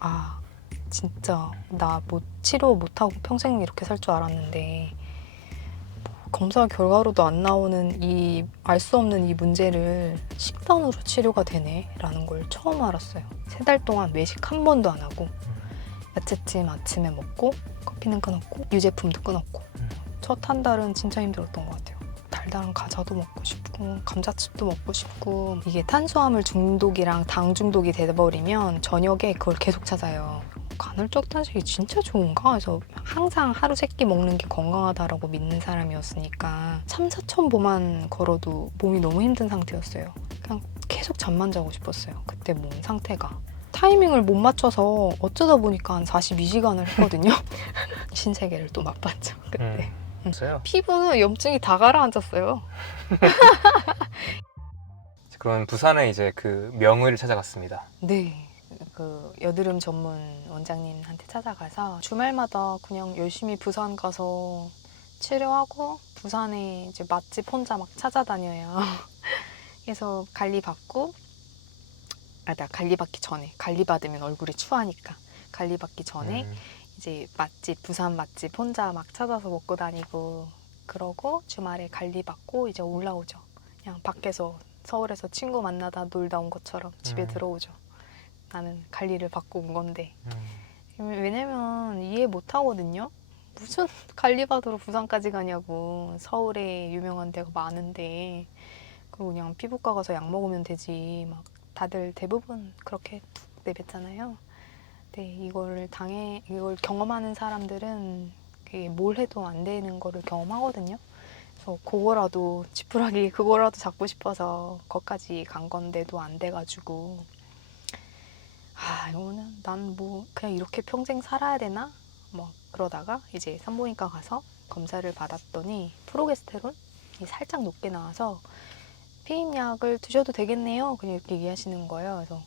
아, 진짜 나 뭐 치료 못하고 평생 이렇게 살 줄 알았는데 검사 결과로도 안 나오는 이 알 수 없는 이 문제를 식단으로 치료가 되네 라는 걸 처음 알았어요. 3달 동안 외식 한 번도 안 하고 야채찜 아침에 먹고 커피는 끊었고 유제품도 끊었고 첫 한 달은 진짜 힘들었던 것 같아요. 달달한 과자도 먹고 싶고 감자칩도 먹고 싶고 이게 탄수화물 중독이랑 당 중독이 돼버리면 저녁에 그걸 계속 찾아요. 간헐적 단식이 진짜 좋은가? 그래서 항상 하루 3끼 먹는 게 건강하다라고 믿는 사람이었으니까 3, 4천 보만 걸어도 몸이 너무 힘든 상태였어요. 그냥 계속 잠만 자고 싶었어요. 그때 몸 상태가. 타이밍을 못 맞춰서 어쩌다 보니까 한 42시간을 했거든요. 신세계를 또 맛봤죠, 그때. 없어요? 피부는 염증이 다 가라앉았어요. 그럼 부산에 이제 그 명의를 찾아갔습니다. 네. 그 여드름 전문 원장님한테 찾아가서 주말마다 그냥 열심히 부산 가서 치료하고 부산에 이제 맛집 혼자 막 찾아다녀요. 그래서 관리 받고 나 관리 받기 전에 관리 받으면 얼굴이 추하니까 관리 받기 전에 이제 맛집 부산 맛집 혼자 막 찾아서 먹고 다니고 그러고 주말에 관리 받고 이제 올라오죠. 그냥 밖에서 서울에서 친구 만나다 놀다 온 것처럼 집에 들어오죠. 나는 관리를 받고 온 건데. 왜냐면 이해 못 하거든요. 무슨 관리 받으러 부산까지 가냐고. 서울에 유명한 데가 많은데 그리고 그냥 피부과 가서 약 먹으면 되지. 막 다들 대부분 그렇게 툭 내뱉잖아요. 근데 이걸 경험하는 사람들은 그게 뭘 해도 안 되는 거를 경험하거든요. 그래서 그거라도 지푸라기 그거라도 잡고 싶어서 거기까지 간 건데도 안 돼가지고 이거는 난 뭐 그냥 이렇게 평생 살아야 되나? 뭐 그러다가 이제 산부인과 가서 검사를 받았더니 프로게스테론이 살짝 높게 나와서 피임약을 드셔도 되겠네요. 그냥 이렇게 얘기하시는 거예요. 그래서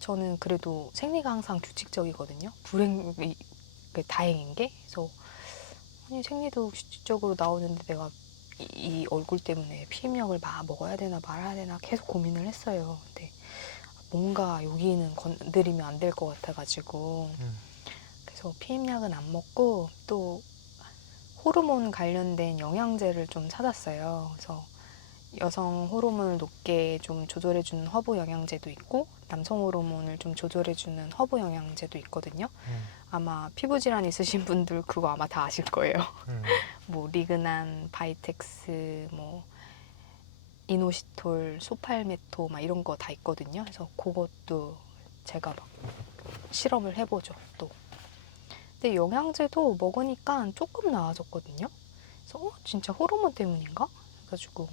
저는 그래도 생리가 항상 규칙적이거든요. 다행인 게. 그래서 아니 생리도 규칙적으로 나오는데 내가 이 얼굴 때문에 피임약을 막 먹어야 되나 말아야 되나 계속 고민을 했어요. 근데 뭔가 여기는 건드리면 안 될 것 같아가지고 그래서 피임약은 안 먹고 또 호르몬 관련된 영양제를 좀 찾았어요. 그래서 여성 호르몬을 높게 좀 조절해주는 허브 영양제도 있고 남성 호르몬을 좀 조절해주는 허브 영양제도 있거든요. 아마 피부 질환 있으신 분들 그거 아마 다 아실 거예요. 뭐 리그난, 바이텍스, 뭐 이노시톨, 소팔메토 막 이런 거 다 있거든요. 그래서 그것도 제가 막 실험을 해보죠. 또. 근데 영양제도 먹으니까 조금 나아졌거든요. 그래서 진짜 호르몬 때문인가? 그래가지고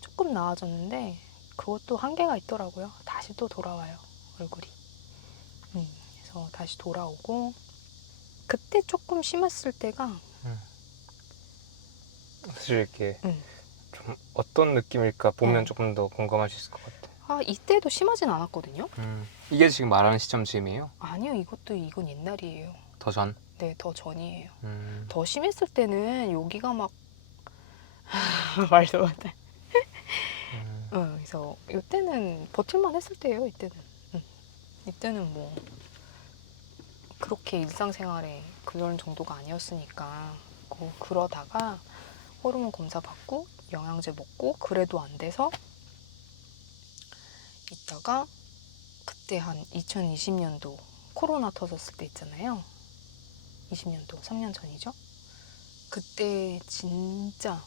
조금 나아졌는데 그것도 한계가 있더라고요. 다시 또 돌아와요. 얼굴이. 그래서 다시 돌아오고 그때 조금 심했을 때가 사실 이렇게 좀 어떤 느낌일까 보면 조금 더 공감할 수 있을 것 같아. 이때도 심하진 않았거든요. 이게 지금 말하는 시점쯤이에요? 아니요, 이건 옛날이에요. 더 전? 네, 더 전이에요. 음. 더 심했을 때는 여기가 막 말도 안 돼. 그래서 이때는 버틸만 했을 때예요. 이때는. 이때는 뭐 그렇게 일상생활에 그런 정도가 아니었으니까 그러다가 호르몬 검사 받고 영양제 먹고 그래도 안 돼서 있다가 그때 한 2020년도 코로나 터졌을 때 있잖아요. 20년도 3년 전이죠. 그때 진짜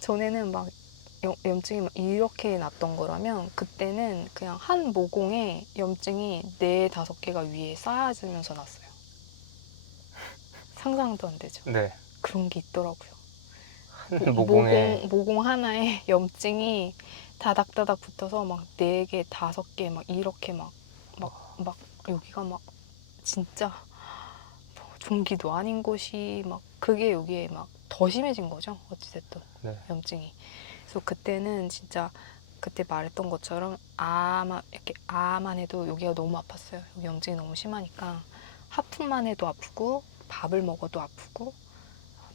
전에는 막 염증이 막 이렇게 났던 거라면 그때는 그냥 한 모공에 염증이 4, 5개가 위에 쌓여지면서 났어요. 상상도 안 되죠. 네. 그런 게 있더라고요. 모공에 모공 하나에 염증이 다닥다닥 붙어서 막 4개, 5개 막 이렇게 막 여기가 막 진짜 뭐 종기도 아닌 곳이 막 그게 여기에 막 더 심해진 거죠. 어찌됐든 네. 염증이. 그래서 그때는 진짜 그때 말했던 것처럼 이렇게 아만 해도 여기가 너무 아팠어요. 여기 염증이 너무 심하니까 하품만 해도 아프고 밥을 먹어도 아프고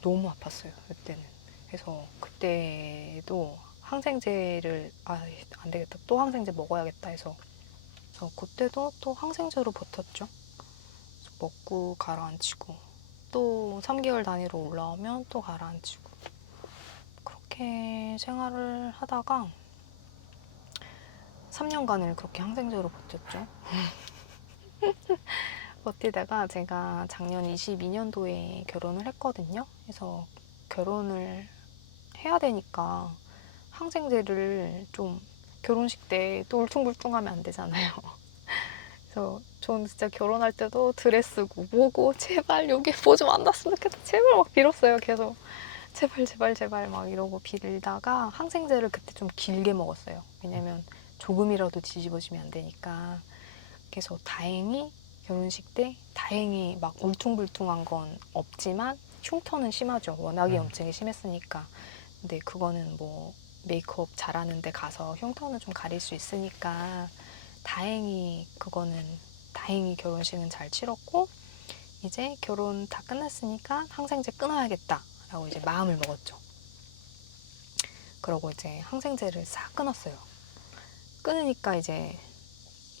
너무 아팠어요. 그때는. 그래서 그때도 항생제를 안 되겠다. 또 항생제 먹어야겠다 해서 그래서 그때도 또 항생제로 버텼죠. 그래서 먹고 가라앉히고 또 3개월 단위로 올라오면 또 가라앉히고 그렇게 생활을 하다가 3년간을 그렇게 항생제로 버텼죠. 버티다가 제가 작년 22년도에 결혼을 했거든요. 그래서 결혼을 해야 되니까 항생제를 좀 결혼식 때 또 울퉁불퉁하면 안 되잖아요. 그래서 전 진짜 결혼할 때도 드레스고 뭐고 제발 여기 뭐 좀 안 났으면 좋겠다. 제발 막 빌었어요. 계속 제발 제발 제발 막 이러고 빌다가 항생제를 그때 좀 길게 먹었어요. 왜냐면 조금이라도 뒤집어지면 안 되니까. 그래서 다행히 결혼식 때 다행히 막 울퉁불퉁한 건 없지만 흉터는 심하죠. 워낙에 염증이 심했으니까. 근데 그거는 뭐 메이크업 잘하는 데 가서 흉터는 좀 가릴 수 있으니까 다행히 그거는 다행히 결혼식은 잘 치렀고 이제 결혼 다 끝났으니까 항생제 끊어야겠다라고 이제 마음을 먹었죠. 그러고 이제 항생제를 싹 끊었어요. 끊으니까 이제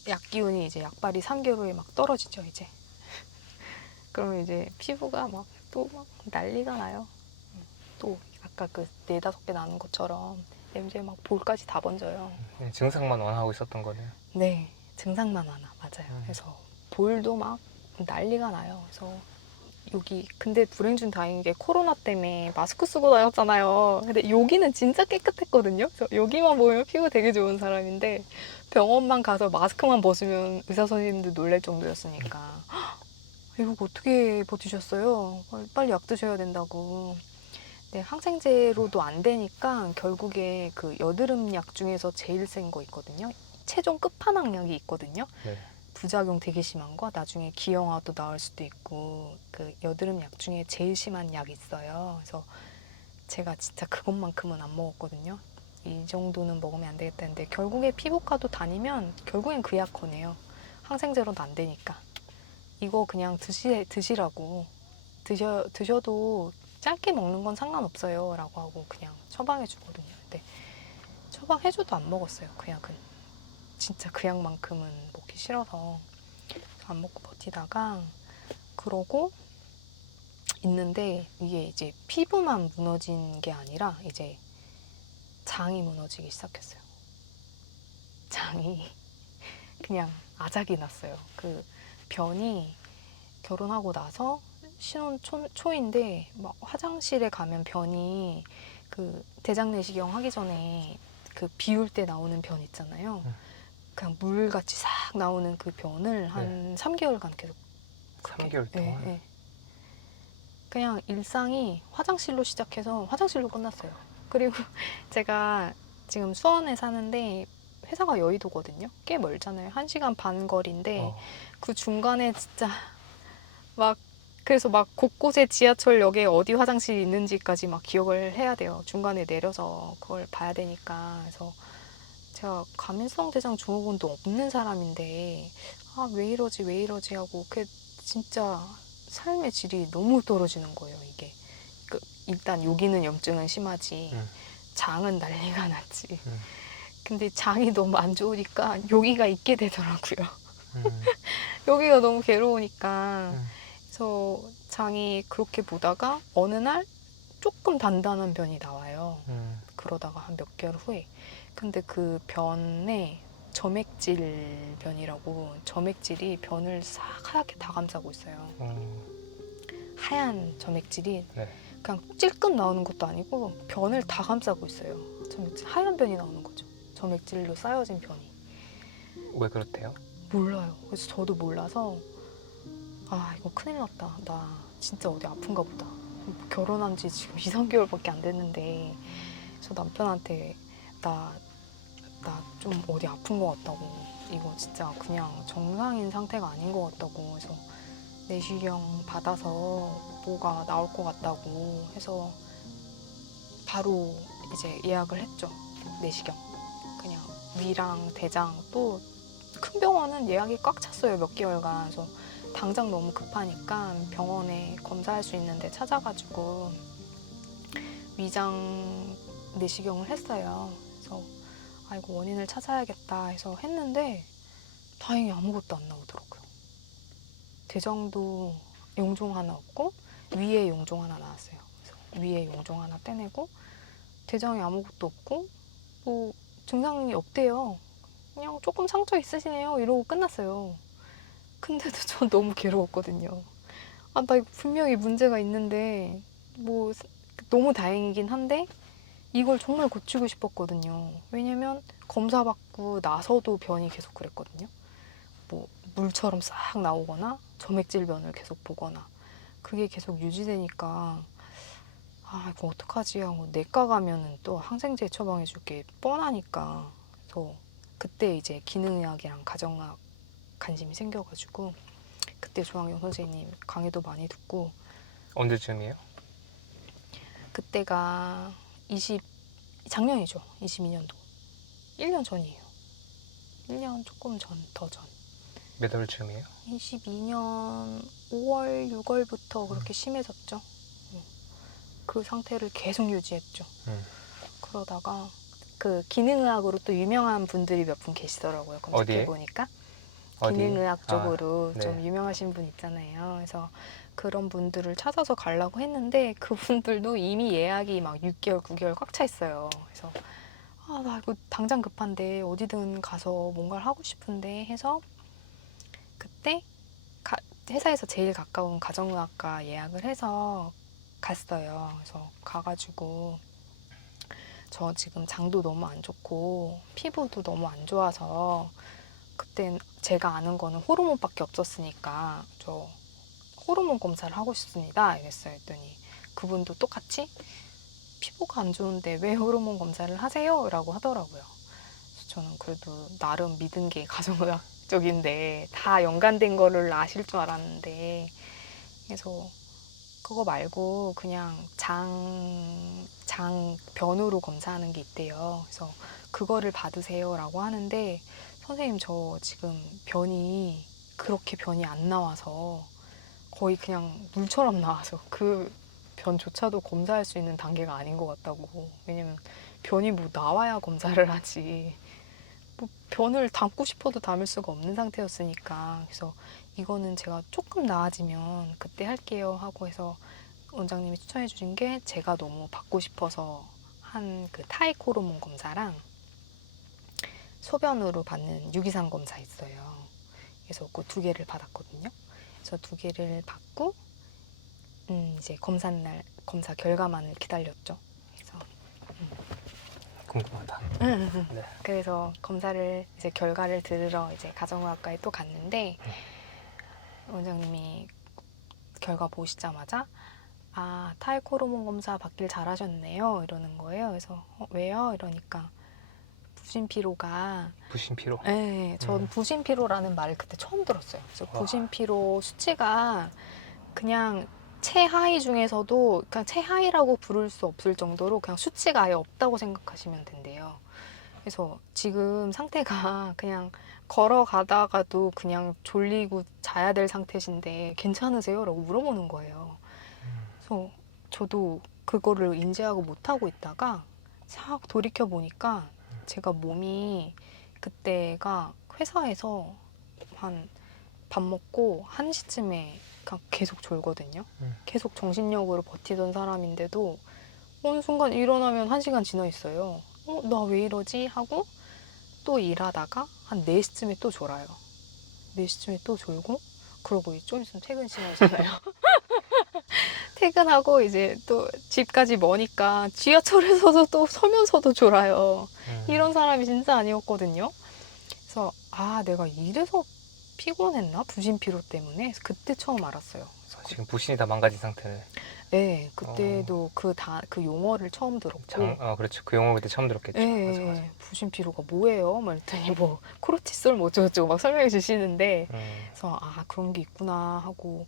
약 기운이 이제 약발이 3개월 후에 막 떨어지죠, 이제. 그러면 이제 피부가 막 또 막 난리가 나요. 또 아까 그 4-5개 나는 것처럼 냄새 막 볼까지 다 번져요. 네, 증상만 완화하고 있었던 거네요. 네, 증상만 하나 맞아요. 그래서 볼도 막 난리가 나요. 그래서 여기 근데 불행 중 다행인 게 코로나 때문에 마스크 쓰고 다녔잖아요. 근데 여기는 진짜 깨끗했거든요. 그래서 여기만 보면 피부 되게 좋은 사람인데 병원만 가서 마스크만 벗으면 의사 선생님들 놀랄 정도였으니까 이거 어떻게 버티셨어요? 빨리 약 드셔야 된다고. 네, 항생제로도 안 되니까 결국에 그 여드름 약 중에서 제일 센 거 있거든요. 최종 끝판왕 약이 있거든요. 네. 부작용 되게 심한 거 나중에 기형아도 나올 수도 있고 그 여드름 약 중에 제일 심한 약이 있어요. 그래서 제가 진짜 그것만큼은 안 먹었거든요. 이 정도는 먹으면 안 되겠다 했는데 결국에 피부과도 다니면 결국엔 그 약 거네요. 항생제로는 안 되니까 이거 그냥 드시라고 드셔도 짧게 먹는 건 상관없어요 라고 하고 그냥 처방해 주거든요. 근데 처방해줘도 안 먹었어요. 그 약은 진짜 그 약만큼은 먹기 싫어서 안 먹고 버티다가 그러고 있는데 이게 이제 피부만 무너진 게 아니라 이제 장이 무너지기 시작했어요. 장이 그냥 아작이 났어요. 그 변이 결혼하고 나서 신혼 초인데 막 화장실에 가면 변이 그 대장 내시경 하기 전에 그 비울 때 나오는 변 있잖아요. 그냥 물같이 싹 나오는 그 변을 한 3개월간 계속 3개월 동안? 네. 그냥 일상이 화장실로 시작해서 화장실로 끝났어요. 그리고 제가 지금 수원에 사는데 회사가 여의도거든요. 꽤 멀잖아요. 1시간 반 거리인데 그 중간에 진짜 막 그래서 막 곳곳에 지하철역에 어디 화장실이 있는지까지 막 기억을 해야 돼요. 중간에 내려서 그걸 봐야 되니까. 그래서 제가 과민성 대장 증후군도 없는 사람인데 아, 왜 이러지 하고 그 진짜 삶의 질이 너무 떨어지는 거예요, 이게. 일단 여기는 염증은 심하지. 장은 난리가 났지. 근데 장이 너무 안 좋으니까 여기가 있게 되더라고요. 여기가 너무 괴로우니까. 그래서 장이 그렇게 보다가 어느 날 조금 단단한 변이 나와요. 그러다가 한 몇 개월 후에. 근데 그 변에 점액질 변이라고 점액질이 변을 싹 하얗게 다 감싸고 있어요. 하얀 점액질이 네. 그냥 찔끔 나오는 것도 아니고 변을 다 감싸고 있어요. 점액질, 하얀 변이 나오는 거죠. 점액질로 쌓여진 변이. 왜 그렇대요? 몰라요. 그래서 저도 몰라서 아 이거 큰일 났다. 나 진짜 어디 아픈가 보다. 결혼한 지 지금 2-3개월밖에 안 됐는데 그래서 남편한테 나 좀 어디 아픈 것 같다고 이거 진짜 그냥 정상인 상태가 아닌 것 같다고 해서 내시경 받아서 뭐가 나올 것 같다고 해서 바로 이제 예약을 했죠. 내시경. 그냥 위랑 대장 또 큰 병원은 예약이 꽉 찼어요. 몇 개월간. 그래서 당장 너무 급하니까 병원에 검사할 수 있는 데 찾아가지고 위장 내시경을 했어요. 그래서 아이고 원인을 찾아야겠다 해서 했는데 다행히 아무것도 안 나오더라고요. 대장도 용종 하나 없고 위에 용종 하나 나왔어요. 그래서 위에 용종 하나 떼내고 대장에 아무것도 없고 뭐 증상이 없대요. 그냥 조금 상처 있으시네요 이러고 끝났어요. 근데도 전 너무 괴로웠거든요. 아, 나 이거 분명히 문제가 있는데 뭐 너무 다행이긴 한데 이걸 정말 고치고 싶었거든요. 왜냐면 검사 받고 나서도 변이 계속 그랬거든요. 뭐 물처럼 싹 나오거나 점액질변을 계속 보거나 그게 계속 유지되니까 아 이거 어떡하지 하고 내과 가면은 또 항생제 처방해 줄 게 뻔하니까 그래서 그때 이제 기능의학이랑 가정의학 관심이 생겨가지고 그때 조항영 선생님 강의도 많이 듣고 언제쯤이에요? 그때가 작년이죠. 22년도 1년 전이에요. 1년 조금 더 전. 몇 월쯤이에요? 22년 5월 6월부터 그렇게 심해졌죠. 그 상태를 계속 유지했죠. 그러다가 그 기능의학으로 또 유명한 분들이 몇 분 계시더라고요. 검색해 보니까 기능의학 쪽으로 네. 좀 유명하신 분 있잖아요. 그래서 그런 분들을 찾아서 가려고 했는데 그분들도 이미 예약이 막 6개월, 9개월 꽉 차 있어요. 그래서 아, 나 이거 당장 급한데 어디든 가서 뭔가를 하고 싶은데 해서 그때 회사에서 제일 가까운 가정의학과 예약을 해서 갔어요. 그래서 가가지고 저 지금 장도 너무 안 좋고 피부도 너무 안 좋아서 그땐 제가 아는 거는 호르몬밖에 없었으니까 저 호르몬 검사를 하고 싶습니다. 이랬어요. 했더니 그분도 똑같이 피부가 안 좋은데 왜 호르몬 검사를 하세요? 라고 하더라고요. 그래서 저는 그래도 나름 믿은 게 가정의학 쪽인데 다 연관된 거를 아실 줄 알았는데 그래서 그거 말고 그냥 장변으로 검사하는 게 있대요. 그래서 그거를 받으세요 라고 하는데 선생님 저 지금 그렇게 변이 안 나와서 거의 그냥 물처럼 나와서 그 변조차도 검사할 수 있는 단계가 아닌 것 같다고. 왜냐면 변이 뭐 나와야 검사를 하지. 뭐 변을 담고 싶어도 담을 수가 없는 상태였으니까. 그래서 이거는 제가 조금 나아지면 그때 할게요 하고 해서 원장님이 추천해 주신 게 제가 너무 받고 싶어서 한 그 타액 호르몬 검사랑 소변으로 받는 유기산 검사 있어요. 그래서 그 두 개를 받았거든요. 그래서 두 개를 받고 이제 검사날 검사 결과만을 기다렸죠. 그래서 궁금하다. 네. 그래서 검사를 이제 결과를 들으러 이제 가정의학과에 또 갔는데 원장님이 결과 보시자마자 아 타액 호르몬 검사 받길 잘하셨네요 이러는 거예요. 그래서 왜요? 이러니까 부신피로가 부신피로? 네, 전 부신피로라는 말을 그때 처음 들었어요. 그래서 부신피로 수치가 그냥 최하위 중에서도 그냥 최하위라고 부를 수 없을 정도로 그냥 수치가 아예 없다고 생각하시면 된대요. 그래서 지금 상태가 그냥 걸어가다가도 그냥 졸리고 자야 될 상태신데 괜찮으세요? 라고 물어보는 거예요. 그래서 저도 그거를 인지하고 못하고 있다가 싹 돌이켜 보니까 제가 몸이 그때가 회사에서 한 밥 먹고 1시쯤에 그냥 계속 졸거든요. 계속 정신력으로 버티던 사람인데도 어느 순간 일어나면 1시간 지나 있어요. 나 왜 이러지? 하고 또 일하다가 한 4시쯤에 또 졸아요. 4시쯤에 또 졸고 그러고 좀 있으면 퇴근 시간이잖아요. 퇴근하고 이제 또 집까지 머니까 지하철에서도 또 서면서도 졸아요. 이런 사람이 진짜 아니었거든요. 그래서 아 내가 이래서 피곤했나? 부신피로 때문에 그때 처음 알았어요. 지금 부신이 다 망가진 상태네. 네, 그때도 그 용어를 처음 들었고. 그렇죠. 그 용어 그때 처음 들었겠죠. 네, 맞아. 부신피로가 뭐예요? 막 이랬더니 뭐 코르티솔 뭐 어쩌고저쩌고 막 설명해 주시는데 그래서 아 그런 게 있구나 하고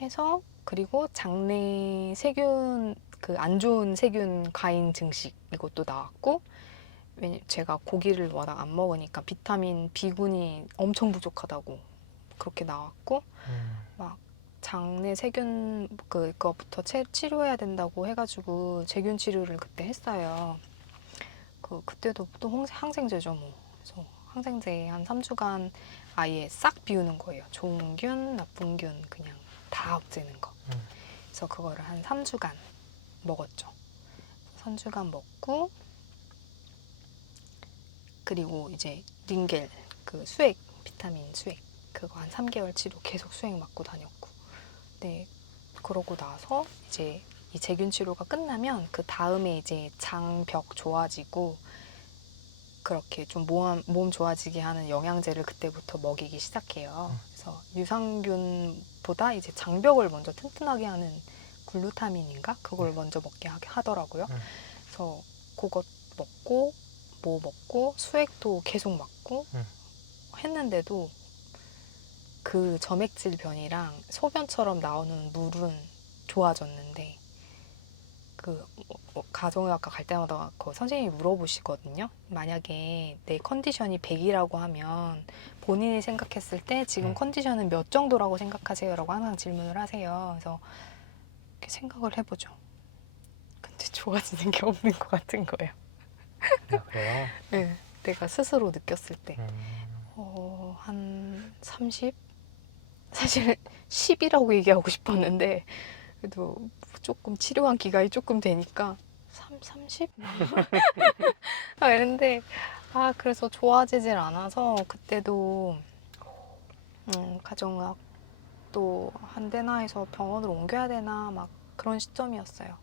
해서 그리고 장내 세균 그 안 좋은 세균 과잉 증식 이것도 나왔고 왜냐 제가 고기를 워낙 안 먹으니까 비타민 B군이 엄청 부족하다고 그렇게 나왔고 막 장내 세균 그거부터 치료해야 된다고 해가지고 제균 치료를 그때 했어요. 그때도 또 항생제죠 뭐. 그래서 항생제 한 3주간 아예 싹 비우는 거예요. 좋은 균, 나쁜 균 그냥 다 없애는 거. 그래서 그거를 한 3주간 먹었죠. 3주간 먹고 그리고 이제 링겔 그 수액 비타민 수액 그거 한 3개월 치료 계속 수액 맞고 다녔고. 네. 그러고 나서 이제 이 제균 치료가 끝나면 그 다음에 이제 장벽 좋아지고 그렇게 좀 몸 좋아지게 하는 영양제를 그때부터 먹이기 시작해요. 그래서 유산균보다 이제 장벽을 먼저 튼튼하게 하는 글루타민인가? 그걸 먼저 먹게 하더라고요. 그래서 그것 먹고 뭐 먹고 수액도 계속 맞고 했는데도 그 점액질 변이랑 소변처럼 나오는 물은 좋아졌는데 그 가정의학과 갈 때마다 그 선생님이 물어보시거든요. 만약에 내 컨디션이 100이라고 하면 본인이 생각했을 때 지금 컨디션은 몇 정도라고 생각하세요? 라고 항상 질문을 하세요. 그래서 이렇게 생각을 해보죠. 근데 좋아지는 게 없는 것 같은 거예요. 아, 그래요? 네, 내가 스스로 느꼈을 때. 한 30? 사실 10이라고 얘기하고 싶었는데 그래도 조금 치료한 기간이 조금 되니까 30? 이랬는데 그래서 좋아지질 않아서 그때도 가정의학 또 한 대나 해서 병원을 옮겨야 되나 막 그런 시점이었어요.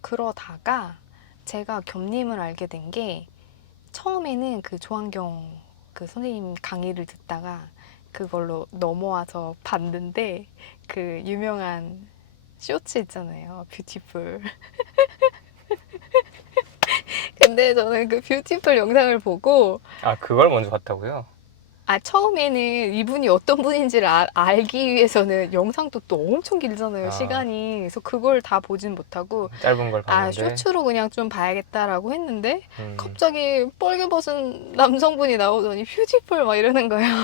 그러다가 제가 겸님을 알게 된 게 처음에는 그 조한경 그 선생님 강의를 듣다가 그걸로 넘어와서 봤는데 그 유명한 쇼츠 있잖아요. 뷰티풀. 근데 저는 그 뷰티풀 영상을 보고 아, 그걸 먼저 봤다고요? 처음에는 이분이 어떤 분인지를 알기 위해서는 영상도 또 엄청 길잖아요, 시간이. 그래서 그걸 다 보진 못하고 짧은 걸 봤는데. 쇼츠로 그냥 좀 봐야겠다라고 했는데 갑자기 뻘개벗은 남성분이 나오더니 뷰티풀 막 이러는 거예요.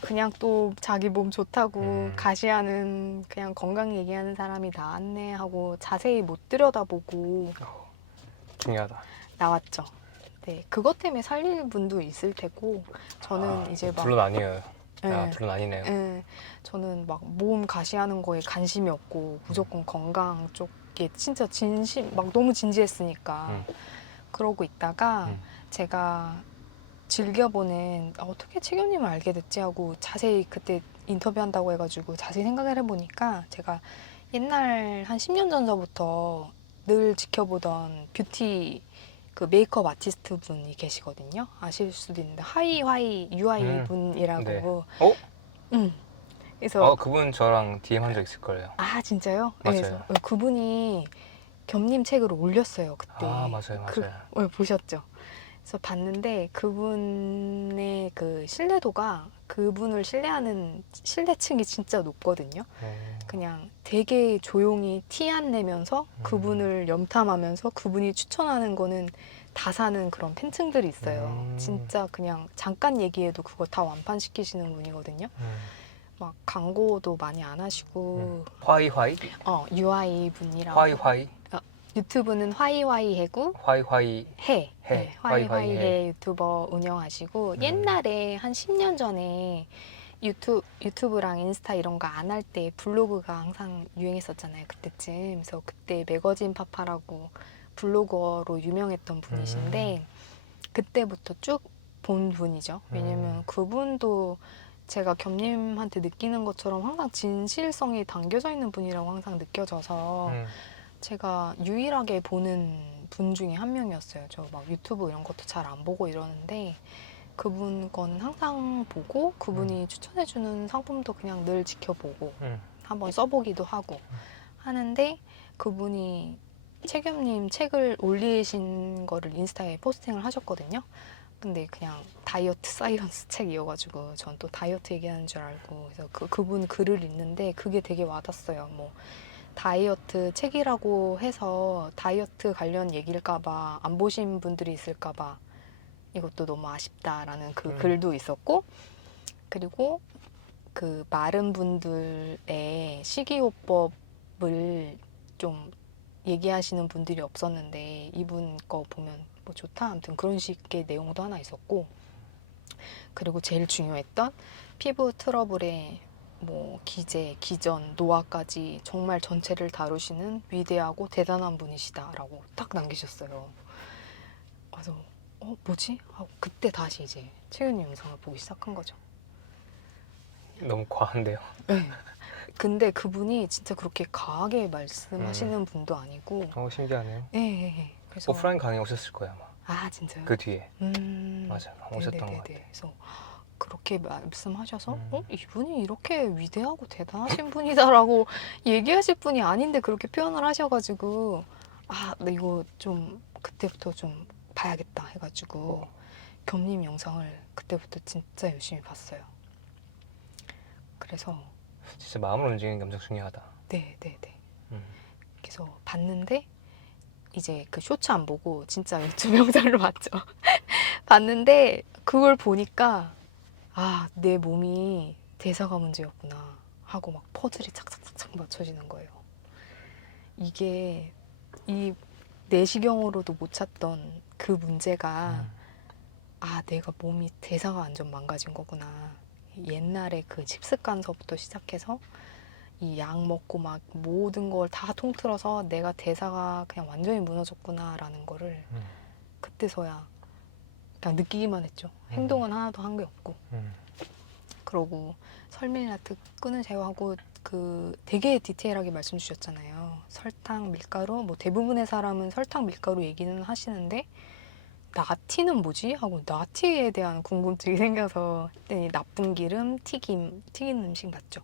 그냥 또 자기 몸 좋다고 가시하는 그냥 건강 얘기하는 사람이 나왔네 하고 자세히 못 들여다보고 중요하다. 나왔죠. 네, 그것 때문에 살릴 분도 있을 테고 저는 이제 막 둘로 나뉘어요. 네, 둘로 나뉘네요. 네, 저는 막 몸 가시하는 거에 관심이 없고 무조건 건강 쪽에 진짜 막 너무 진지했으니까 그러고 있다가 제가 즐겨보는 어떻게 최경님을 알게 됐지 하고 자세히 그때 인터뷰한다고 해가지고 자세히 생각을 해보니까 제가 옛날 한 10년 전서부터 늘 지켜보던 뷰티 그 메이크업 아티스트 분이 계시거든요. 아실 수도 있는데 하이화이 유아이 분이라고. 네. 그래서 그분 저랑 DM 한 적 있을 거예요. 진짜요? 맞아요. 네, 그래서 그분이 겸님 책을 올렸어요 그때. 맞아요. 보셨죠? 그래서 봤는데 그분의 그 신뢰도가 그분을 신뢰하는 신뢰층이 진짜 높거든요. 그냥 되게 조용히 티 안 내면서 그분을 염탐하면서 그분이 추천하는 거는 다 사는 그런 팬층들이 있어요. 진짜 그냥 잠깐 얘기해도 그거 다 완판시키시는 분이거든요. 막 광고도 많이 안 하시고 화이화이? UI 분이라고. 화이화이? 유튜브는 화이화이 해고 화이화이 해. 해. 화이화이 해 유튜버 운영하시고 옛날에 한 10년 전에 유튜브랑 인스타 이런 거 안 할 때 블로그가 항상 유행했었잖아요. 그때쯤. 그래서 그때 매거진 파파라고 블로거로 유명했던 분이신데 그때부터 쭉 본 분이죠. 왜냐면 그분도 제가 겸님한테 느끼는 것처럼 항상 진실성이 담겨져 있는 분이라고 항상 느껴져서 제가 유일하게 보는 분 중에 한 명이었어요. 저 막 유튜브 이런 것도 잘 안 보고 이러는데 그분 거는 항상 보고 그분이 추천해주는 상품도 그냥 늘 지켜보고 한번 써보기도 하고 하는데 그분이 최겸님 책을 올리신 거를 인스타에 포스팅을 하셨거든요. 근데 그냥 다이어트 사이언스 책이어가지고 전 또 다이어트 얘기하는 줄 알고 그래서 그분 글을 읽는데 그게 되게 와닿았어요. 뭐 다이어트 책이라고 해서 다이어트 관련 얘기일까봐 안 보신 분들이 있을까봐 이것도 너무 아쉽다라는 그 글도 있었고 그리고 그 마른 분들의 식이요법을 좀 얘기하시는 분들이 없었는데 이분 거 보면 뭐 좋다 아무튼 그런 식의 내용도 하나 있었고 그리고 제일 중요했던 피부 트러블의 뭐 기재, 기전, 노화까지 정말 전체를 다루시는 위대하고 대단한 분이시다라고 딱 남기셨어요. 그래서 뭐지? 하고 그때 다시 이제 최윤희 영상을 보기 시작한 거죠. 너무 과한데요. 네. 근데 그분이 진짜 그렇게 과하게 말씀하시는 분도 아니고 신기하네요. 예, 예, 예. 그래서 오프라인 강의 오셨을 거예요 아마. 아 진짜요? 그 뒤에. 음, 맞아요. 오셨던 것 네네네네. 같아요. 그래서 그렇게 말씀하셔서 음. 이분이 이렇게 위대하고 대단하신 분이다라고 얘기하실 분이 아닌데 그렇게 표현을 하셔가지고 나 이거 좀 그때부터 좀 봐야겠다 해가지고 겸님 영상을 그때부터 진짜 열심히 봤어요. 그래서 진짜 마음을 움직이는 게 엄청 중요하다. 네네네. 음. 그래서 봤는데 이제 그 쇼츠 안 보고 진짜 유튜브 영상을 봤죠. 봤는데 그걸 보니까 내 몸이 대사가 문제였구나 하고 막 퍼즐이 착착착착 맞춰지는 거예요. 이게 이 내시경으로도 못 찾던 그 문제가 내가 몸이 대사가 완전 망가진 거구나. 옛날에 그 식습관서부터 시작해서 이 약 먹고 막 모든 걸 다 통틀어서 내가 대사가 그냥 완전히 무너졌구나라는 거를 그때서야 그냥 느끼기만 했죠. 행동은 하나도 한 게 없고. 그러고 설밀라트 끊으세요 하고 그 되게 디테일하게 말씀 주셨잖아요. 설탕, 밀가루 뭐 대부분의 사람은 설탕, 밀가루 얘기는 하시는데 나티는 뭐지? 하고 나티에 대한 궁금증이 생겨서 그랬더니 나쁜 기름, 튀긴 음식 맞죠?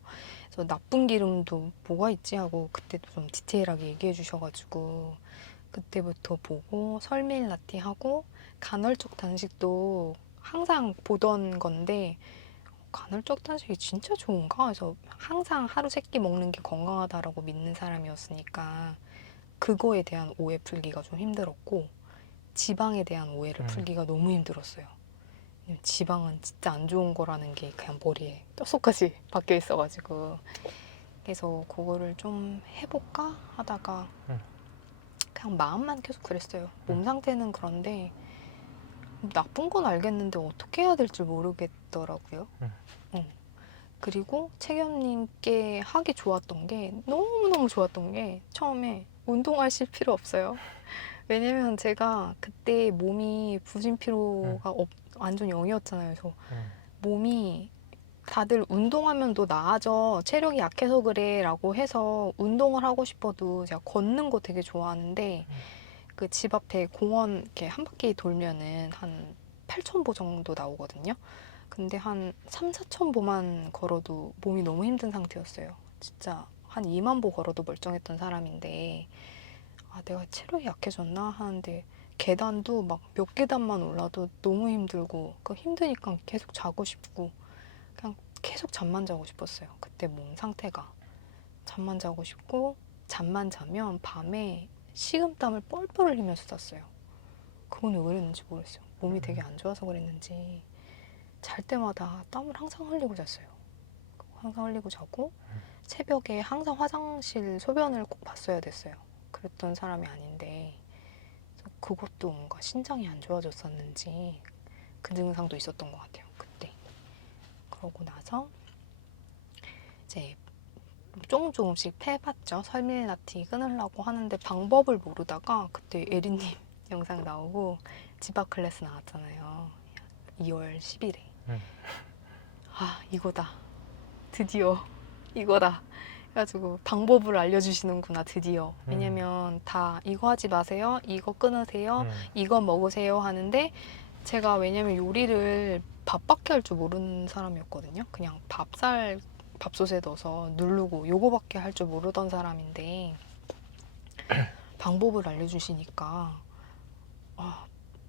그래서 나쁜 기름도 뭐가 있지? 하고 그때도 좀 디테일하게 얘기해 주셔가지고 그때부터 보고 설밀라티 하고 간헐적 단식도 항상 보던 건데 간헐적 단식이 진짜 좋은가? 그래서 항상 하루 3끼 먹는 게 건강하다라고 믿는 사람이었으니까 그거에 대한 오해 풀기가 좀 힘들었고 지방에 대한 오해를 풀기가 너무 힘들었어요. 지방은 진짜 안 좋은 거라는 게 그냥 머리에 뼛속까지 박혀 있어가지고 그래서 그거를 좀 해볼까 하다가 그냥 마음만 계속 그랬어요. 몸 상태는 그런데 나쁜 건 알겠는데 어떻게 해야 될지 모르겠더라고요. 그리고 채겸님께 하기 좋았던 게 너무너무 좋았던 게 처음에 운동하실 필요 없어요. 왜냐면 제가 그때 몸이 부진피로가 완전 0이었잖아요. 그래서 몸이 다들 운동하면 너 나아져. 체력이 약해서 그래. 라고 해서 운동을 하고 싶어도 제가 걷는 거 되게 좋아하는데 그 집 앞에 공원 이렇게 한 바퀴 돌면은 한 8,000보 정도 나오거든요. 근데 한 3, 4,000보만 걸어도 몸이 너무 힘든 상태였어요. 진짜 한 2만 보 걸어도 멀쩡했던 사람인데 내가 체력이 약해졌나 하는데 계단도 막 몇 계단만 올라도 너무 힘들고 힘드니까 계속 자고 싶고 그냥 계속 잠만 자고 싶었어요. 그때 몸 상태가 잠만 자고 싶고 잠만 자면 밤에 식은땀을 뻘뻘 흘리면서 잤어요. 그건 왜 그랬는지 모르겠어요. 몸이 되게 안 좋아서 그랬는지 잘 때마다 땀을 항상 흘리고 잤어요. 항상 흘리고 자고 새벽에 항상 화장실 소변을 꼭 봤어야 됐어요. 그랬던 사람이 아닌데 그것도 뭔가 신장이 안 좋아졌었는지 그 증상도 있었던 것 같아요. 그때. 그러고 나서 이제 조금씩 패봤죠. 설밀라티 끊으려고 하는데 방법을 모르다가 그때 에리님 영상 나오고 지바 클래스 나왔잖아요. 2월 10일에. 이거다. 드디어 이거다. 그래가지고 방법을 알려주시는구나 드디어. 왜냐면 다 이거 하지 마세요, 이거 끊으세요, 이거 먹으세요 하는데 제가 왜냐면 요리를 밥밖에 할 줄 모르는 사람이었거든요. 그냥 밥솥에 넣어서 누르고 요거밖에 할 줄 모르던 사람인데 방법을 알려주시니까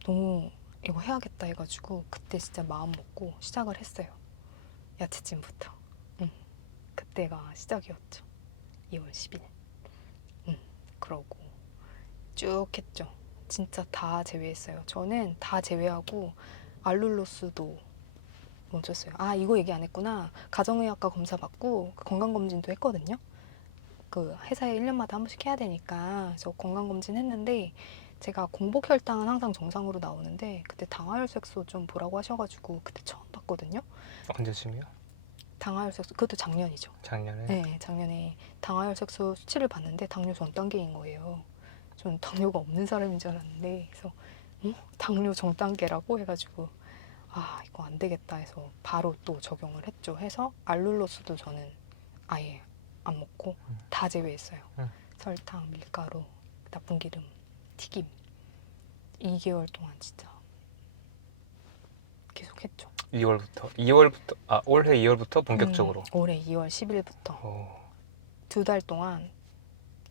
너무 이거 해야겠다 해가지고 그때 진짜 마음 먹고 시작을 했어요. 야채찜부터. 그때가 시작이었죠. 2월 10일. 그러고 쭉 했죠. 진짜 다 제외했어요. 저는 다 제외하고 알룰로스도 멈췄어요. 이거 얘기 안 했구나. 가정의학과 검사 받고 건강검진도 했거든요. 그 회사에 1년마다 한 번씩 해야 되니까 그래서 건강검진 했는데 제가 공복 혈당은 항상 정상으로 나오는데 그때 당화혈색소 좀 보라고 하셔가지고 그때 처음 봤거든요. 언제쯤이요? 당화혈색소 그것도 작년이죠. 작년에? 네, 작년에 당화혈색소 수치를 봤는데 당뇨 전 단계인 거예요. 저는 당뇨가 없는 사람인 줄 알았는데 그래서 당뇨 전 단계라고 해가지고 아 이거 안 되겠다 해서 바로 또 적용을 했죠. 해서 알룰로스도 저는 아예 안 먹고 다 제외했어요. 설탕, 밀가루, 나쁜 기름, 튀김 2개월 동안 진짜 계속 했죠. 2월부터 올해 2월부터 본격적으로. 올해 2월 10일부터 오. 2달 동안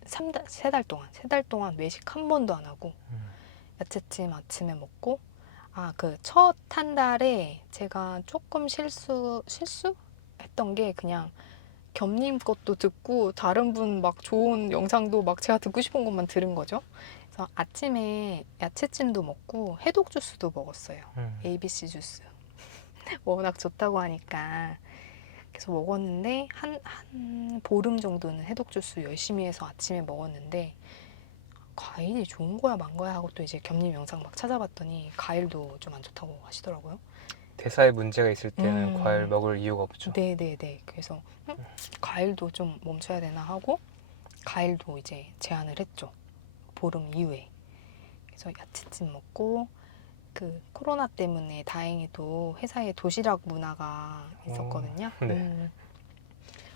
3달 동안 3달 동안 외식 한 번도 안 하고 야채찜 아침에 먹고 그 첫 한 달에 제가 조금 실수했던 게 그냥 겸님 것도 듣고 다른 분 막 좋은 영상도 막 제가 듣고 싶은 것만 들은 거죠. 그래서 아침에 야채찜도 먹고 해독 주스도 먹었어요. ABC 주스. 워낙 좋다고 하니까 그래서 먹었는데 한 보름 정도는 해독 주스 열심히 해서 아침에 먹었는데 과일이 좋은 거야 만 거야 하고 또 이제 겸님 영상 막 찾아봤더니 과일도 좀 안 좋다고 하시더라고요. 대사에 문제가 있을 때는 과일 먹을 이유가 없죠. 네네네. 그래서 과일도 좀 멈춰야 되나 하고 과일도 이제 제한을 했죠. 보름 이후에. 그래서 야채찜 먹고 그 코로나 때문에 다행히도 회사에 도시락 문화가 있었거든요. 네.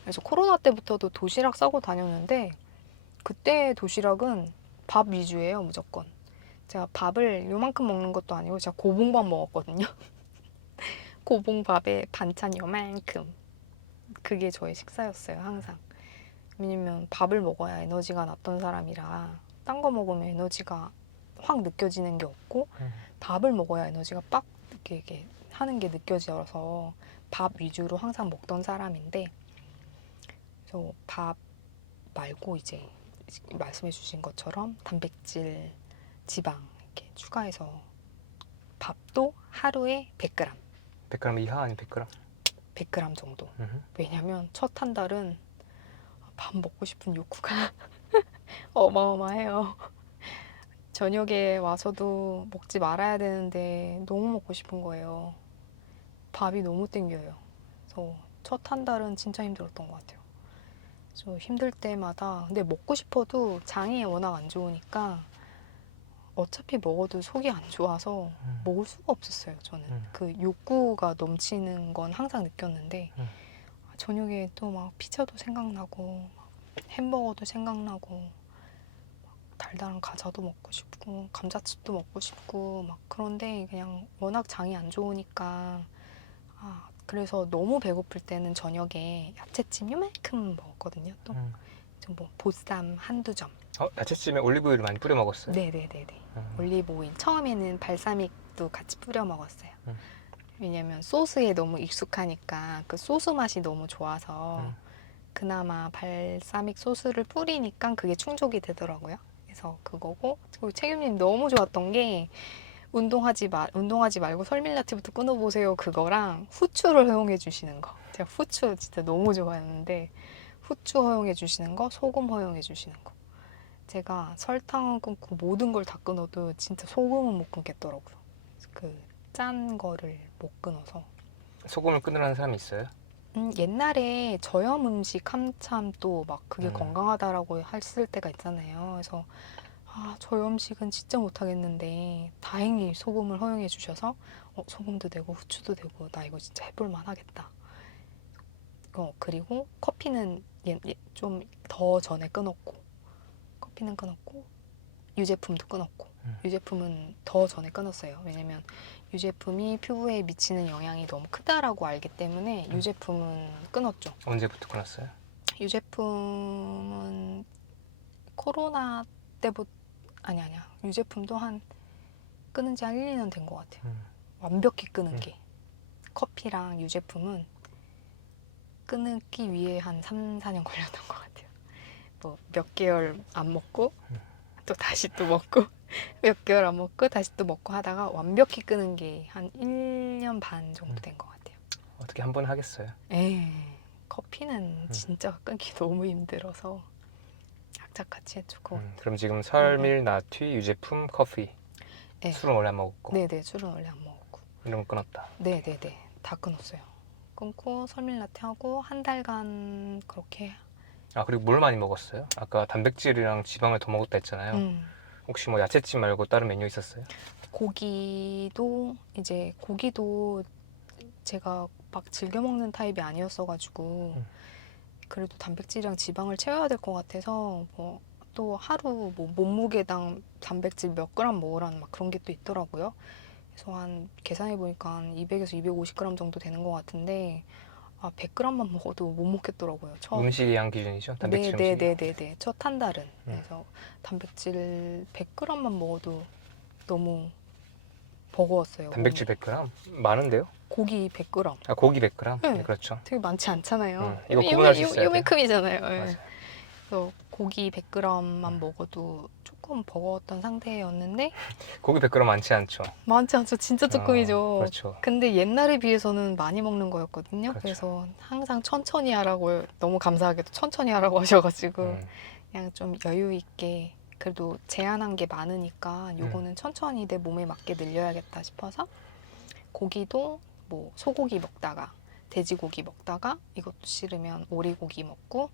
그래서 코로나 때부터도 도시락 싸고 다녔는데 그때 도시락은 밥 위주예요, 무조건. 제가 밥을 요만큼 먹는 것도 아니고 제가 고봉밥 먹었거든요. 고봉밥에 반찬 요만큼. 그게 저의 식사였어요, 항상. 왜냐면 밥을 먹어야 에너지가 났던 사람이라 딴 거 먹으면 에너지가 확 느껴지는 게 없고 밥을 먹어야 에너지가 빡 이렇게 하는 게 느껴져서 밥 위주로 항상 먹던 사람인데 그래서 밥 말고 이제 말씀해 주신 것처럼 단백질, 지방 이렇게 추가해서 밥도 하루에 100g, 100g 이하 아니 100g? 100g 정도. 왜냐면 첫 한 달은 밥 먹고 싶은 욕구가 어마어마해요. 저녁에 와서도 먹지 말아야 되는데 너무 먹고 싶은 거예요. 밥이 너무 땡겨요. 그래서 첫 한 달은 진짜 힘들었던 것 같아요. 저 힘들 때마다 근데 먹고 싶어도 장이 워낙 안 좋으니까 어차피 먹어도 속이 안 좋아서 먹을 수가 없었어요. 저는 그 욕구가 넘치는 건 항상 느꼈는데 저녁에 또 막 피자도 생각나고 막 햄버거도 생각나고 막 달달한 과자도 먹고 싶고 감자칩도 먹고 싶고 막 그런데 그냥 워낙 장이 안 좋으니까 그래서 너무 배고플 때는 저녁에 야채찜 요만큼 먹었거든요. 또 뭐 보쌈 한두 점. 야채찜에 올리브유를 많이 뿌려 먹었어요? 네네네네. 올리브 오일. 처음에는 발사믹도 같이 뿌려 먹었어요. 왜냐면 소스에 너무 익숙하니까 그 소스 맛이 너무 좋아서 그나마 발사믹 소스를 뿌리니까 그게 충족이 되더라고요. 그래서 그거고 그리고 책임님 너무 좋았던 게 운동하지 말고 설밀라티부터 끊어보세요. 그거랑 후추를 허용해 주시는 거. 제가 후추 진짜 너무 좋아했는데 후추 허용해 주시는 거, 소금 허용해 주시는 거. 제가 설탕은 끊고 모든 걸 다 끊어도 진짜 소금은 못 끊겠더라고요. 그 짠 거를 못 끊어서. 소금을 끊으라는 사람이 있어요? 옛날에 저염 음식 한참 또 막 그게 건강하다라고 했을 때가 있잖아요. 그래서 저염식은 진짜 못하겠는데 다행히 소금을 허용해 주셔서 소금도 되고 후추도 되고 나 이거 진짜 해볼 만하겠다. 그리고 커피는 좀 더 전에 끊었고 커피는 끊었고 유제품도 끊었고 유제품은 더 전에 끊었어요. 왜냐면 유제품이 피부에 미치는 영향이 너무 크다라고 알기 때문에 유제품은 끊었죠. 언제부터 끊었어요? 유제품은 코로나 때부터 아니야. 유제품도 한 끊은 지 한 1, 2년 된 것 같아요. 완벽히 끊은 게. 커피랑 유제품은 끊기 위해 한 3, 4년 걸렸던 것 같아요. 뭐 몇 개월 안 먹고 또 다시 또 먹고 몇 개월 안 먹고 다시 또 먹고 하다가 완벽히 끊은 게 한 1년 반 정도 된 것 같아요. 어떻게 한 번 하겠어요? 에이, 커피는 진짜 끊기 너무 힘들어서 살짝 같이 해줘. 그거. 그럼 지금 설밀, 나튀, 유제품, 커피. 네. 술은 원래 안 먹었고. 네네, 술은 원래 안 먹었고. 이런 거 끊었다. 네네네, 다 끊었어요. 끊고 설밀라떼 하고 한 달간 그렇게. 아, 그리고 뭘 많이 먹었어요? 아까 단백질이랑 지방을 더 먹었다 했잖아요. 혹시 뭐 야채찜 말고 다른 메뉴 있었어요? 고기도 제가 막 즐겨 먹는 타입이 아니었어가지고 그래도 단백질이랑 지방을 채워야 될 것 같아서 뭐 또 하루 뭐 몸무게당 단백질 몇 그램 먹으라는 막 그런 게 또 있더라고요. 그래서 한 계산해 보니까 한 200에서 250g 정도 되는 것 같은데 100g만 먹어도 못 먹겠더라고요. 음식의 양 기준이죠? 단백질 음식이. 네네네네. 첫 한 달은. 그래서 단백질 100g만 먹어도 너무 버거웠어요. 단백질 100g? 많은데요? 고기 100g. 아, 고기 100g? 네. 네, 그렇죠. 되게 많지 않잖아요. 이거 구분할 수 있어야 돼요. 요만큼이잖아요. 네. 맞아요. 그래서 고기 100g만 먹어도 조금 버거웠던 상태였는데 고기 100g 많지 않죠? 많지 않죠. 진짜 조금이죠. 그렇죠. 근데 옛날에 비해서는 많이 먹는 거였거든요. 그렇죠. 그래서 항상 천천히 하라고 너무 감사하게도 천천히 하라고 하셔가지고 그냥 좀 여유 있게 그래도 제한한 게 많으니까 요거는 천천히 내 몸에 맞게 늘려야겠다 싶어서 고기도 뭐 소고기 먹다가 돼지고기 먹다가 이것도 싫으면 오리고기 먹고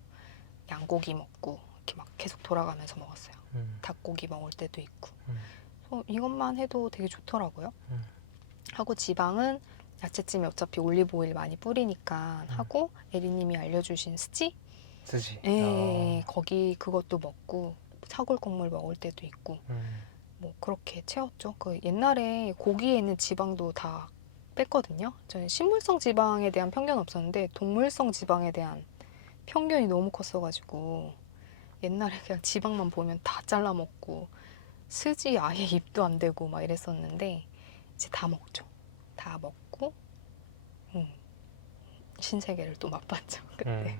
양고기 먹고 이렇게 막 계속 돌아가면서 먹었어요. 닭고기 먹을 때도 있고. 그래서 이것만 해도 되게 좋더라고요. 하고 지방은 야채찜에 어차피 올리브 오일 많이 뿌리니까 하고 에리님이 알려주신 스지? 쓰지. 네, 거기 그것도 먹고 사골 국물 먹을 때도 있고 뭐 그렇게 채웠죠. 그 옛날에 고기에 있는 지방도 다 뺐거든요. 저는 식물성 지방에 대한 편견 없었는데 동물성 지방에 대한 편견이 너무 컸어가지고 옛날에 그냥 지방만 보면 다 잘라 먹고 스지 아예 입도 안 대고 막 이랬었는데 이제 다 먹죠. 다 먹고 신세계를 또 맛봤죠 그때.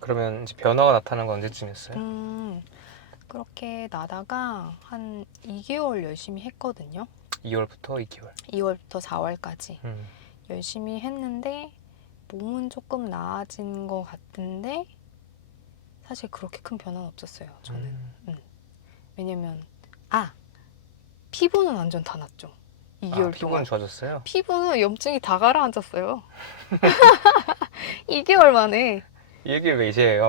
그러면 이제 변화가 나타난 건 언제쯤이었어요? 그렇게 나다가 한 2개월 열심히 했거든요. 2월부터 2개월. 2월부터 4월까지 열심히 했는데 몸은 조금 나아진 것 같은데 사실 그렇게 큰 변화는 없었어요. 저는. 왜냐면 피부는 완전 다 났죠. 2개월 피부는 동안. 좋아졌어요? 피부는 염증이 다 가라앉았어요. 2개월 만에. 이 얘기를 왜 이제 해요?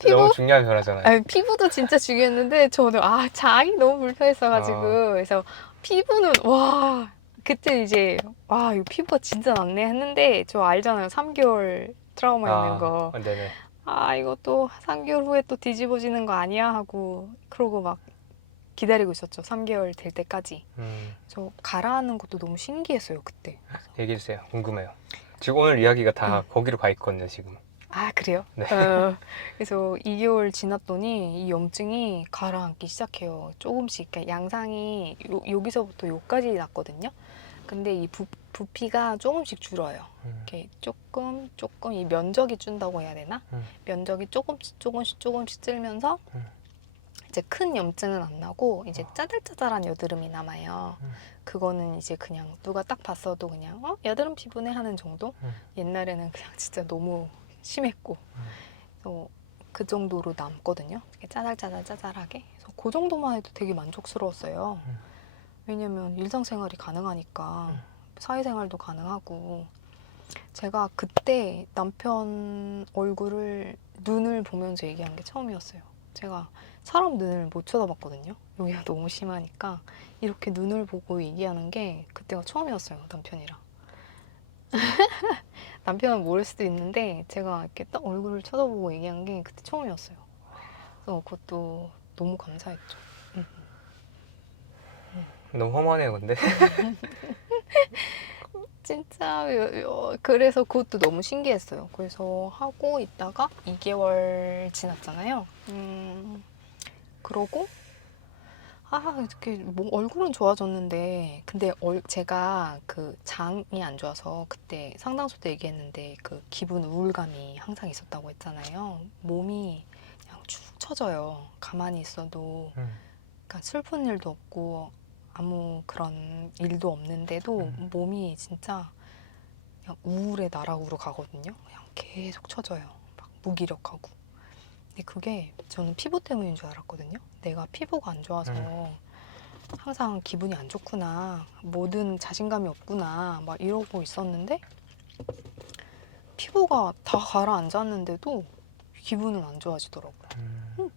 피부? 너무 중요한 변화잖아요. 아니, 피부도 진짜 중요했는데 저는 장이 너무 불편했어가지고 그래서 피부는 와 그때 이제 이 피부가 진짜 낫네 했는데 저 알잖아요. 3개월 트라우마 있는 거. 네네. 이것도 3개월 후에 또 뒤집어지는 거 아니야 하고 그러고 막 기다리고 있었죠. 3개월 될 때까지. 저 가라앉는 것도 너무 신기했어요 그때. 얘기해주세요. 궁금해요. 지금 오늘 이야기가 다 거기로 가 있거든요 지금. 그래요? 네. 그래서 2개월 지났더니 이 염증이 가라앉기 시작해요. 조금씩. 그러니까 양상이 여기서부터 여기까지 났거든요. 근데 이 부피가 조금씩 줄어요. 이렇게 조금 이 면적이 준다고 해야 되나? 면적이 조금씩 줄면서 이제 큰 염증은 안 나고 이제 짜잘짜잘한 여드름이 남아요. 그거는 이제 그냥 누가 딱 봤어도 그냥 여드름 피부네 하는 정도? 옛날에는 그냥 진짜 너무 심했고 그래서 그 정도로 남거든요. 이렇게 짜잘하게. 그래서 그 정도만 해도 되게 만족스러웠어요. 왜냐면 일상생활이 가능하니까 사회생활도 가능하고 제가 그때 남편 눈을 보면서 얘기한 게 처음이었어요. 제가 사람 눈을 못 쳐다봤거든요. 여기가 너무 심하니까 이렇게 눈을 보고 얘기하는 게 그때가 처음이었어요. 남편이랑. 남편은 모를 수도 있는데 제가 이렇게 딱 얼굴을 쳐다보고 얘기한 게 그때 처음이었어요. 그래서 그것도 너무 감사했죠. 너무 험하네요 근데. 진짜 그래서 그것도 너무 신기했어요. 그래서 하고 있다가 2개월 지났잖아요. 그러고 이렇게 얼굴은 좋아졌는데 근데 제가 그 장이 안 좋아서 그때 상담소 때 얘기했는데 그 기분 우울감이 항상 있었다고 했잖아요. 몸이 그냥 축 처져요. 가만히 있어도 그러니까 슬픈 일도 없고 아무 그런 일도 없는데도 몸이 진짜 그냥 우울의 나락으로 가거든요. 그냥 계속 처져요. 막 무기력하고. 근데 그게 저는 피부 때문인 줄 알았거든요. 내가 피부가 안 좋아서 항상 기분이 안 좋구나, 뭐든 자신감이 없구나 막 이러고 있었는데 피부가 다 가라앉았는데도 기분은 안 좋아지더라고요.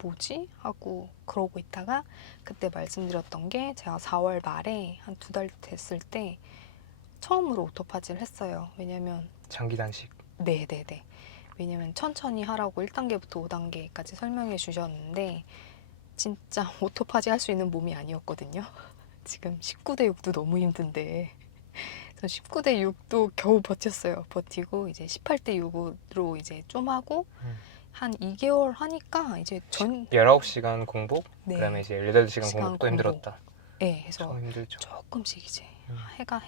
뭐지? 하고 그러고 있다가 그때 말씀드렸던 게 제가 4월 말에 한 2달 됐을 때 처음으로 오토파지를 했어요. 왜냐면 장기 단식. 네네네. 왜냐면 천천히 하라고 1단계부터 5단계까지 설명해 주셨는데 진짜 오토파지 할 수 있는 몸이 아니었거든요. 지금 19대 6도 너무 힘든데 저 19대 6도 겨우 버텼어요. 버티고 이제 18대 6으로 이제 좀 하고 한 2개월 하니까 이제 19시간 공복, 네, 그다음에 이제 18시간 시간 공복도 힘들었다. 네, 해서 처음 힘들죠. 조금씩 이제 음.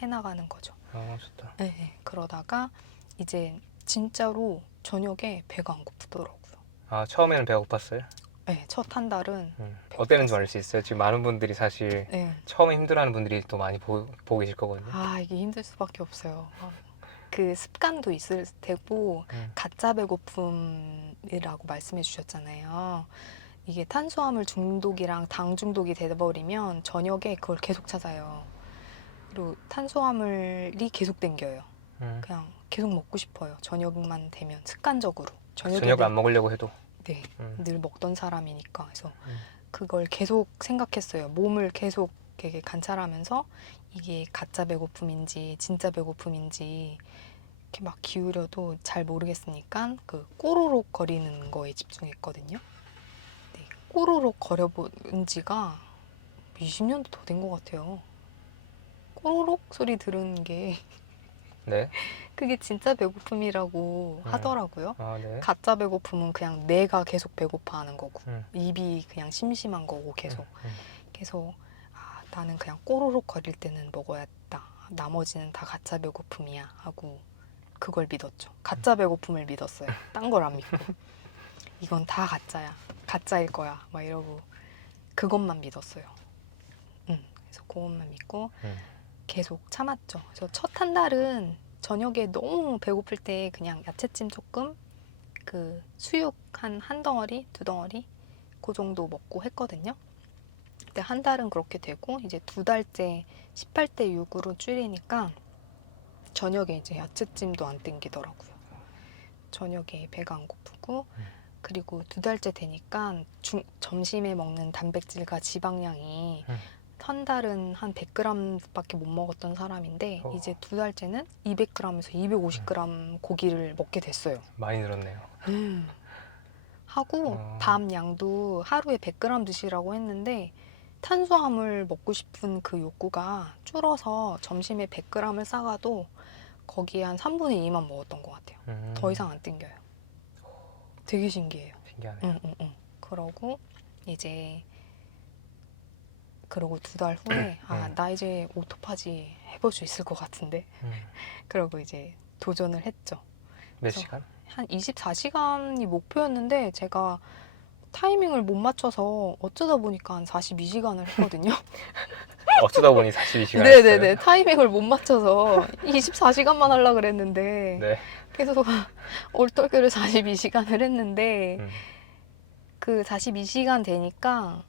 해나가는 거죠. 아, 좋다. 네, 네. 그러다가 이제 진짜로 저녁에 배가 안 고프더라고요. 아, 처음에는 배가 고팠어요? 네, 첫 한 달은 어땠는지 알 수 있어요? 지금 많은 분들이 사실 네. 처음에 힘들어하는 분들이 또 많이 보고 계실 거거든요. 아, 이게 힘들 수밖에 없어요. 그 습관도 있을 테고 가짜 배고픔이라고 말씀해 주셨잖아요. 이게 탄수화물 중독이랑 당 중독이 돼버리면 저녁에 그걸 계속 찾아요. 그리고 탄수화물이 계속 땡겨요. 그냥 계속 먹고 싶어요. 저녁만 되면 습관적으로. 저녁을 안 먹으려고 해도. 네, 늘 먹던 사람이니까. 그래서 그걸 계속 생각했어요. 몸을 계속 되게 관찰하면서 이게 가짜 배고픔인지 진짜 배고픔인지 이렇게 막 기울여도 잘 모르겠으니까 그 꼬르륵 거리는 거에 집중했거든요. 네, 꼬르륵 거려본 지가 20년도 더 된 것 같아요. 꼬르륵 소리 들은 게 네. 그게 진짜 배고픔이라고 하더라고요. 아, 네. 가짜 배고픔은 그냥 내가 계속 배고파하는 거고 입이 그냥 심심한 거고 계속 아, 나는 그냥 꼬르륵 거릴 때는 먹어야겠다. 나머지는 다 가짜 배고픔이야 하고 그걸 믿었죠. 가짜 배고픔을 믿었어요. 딴 걸 안 믿고 이건 다 가짜야. 가짜일 거야. 막 이러고 그것만 믿었어요. 그래서 그것만 믿고 계속 참았죠. 그래서 첫 한 달은 저녁에 너무 배고플 때 그냥 야채찜 조금 그 수육 한 덩어리, 2덩어리 그 정도 먹고 했거든요. 근데 한 달은 그렇게 되고 이제 2달째 18대 6으로 줄이니까 저녁에 이제 야채찜도 안 땡기더라고요. 저녁에 배가 안 고프고 그리고 2달째 되니까 점심에 먹는 단백질과 지방량이 한 달은 한 100g밖에 못 먹었던 사람인데 이제 2달째는 200g에서 250g 고기를 먹게 됐어요. 많이 늘었네요. 하고 밥 양도 하루에 100g 드시라고 했는데 탄수화물 먹고 싶은 그 욕구가 줄어서 점심에 100g을 싸가도 거기에 한 3분의 2만 먹었던 것 같아요. 더 이상 안 땡겨요. 되게 신기해요. 신기하네요. 그러고 이제 그러고 2달 후에 아, 나 이제 오토파지 해볼 수 있을 것 같은데 그러고 이제 도전을 했죠. 몇 시간? 한 24시간이 목표였는데 제가 타이밍을 못 맞춰서 어쩌다 보니까 한 42시간을 했거든요. 어쩌다 보니 42시간 네네네. 했어요? 타이밍을 못 맞춰서 24시간만 하려고 그랬는데 네. 계속 얼떨결에 42시간을 했는데 그 42시간 되니까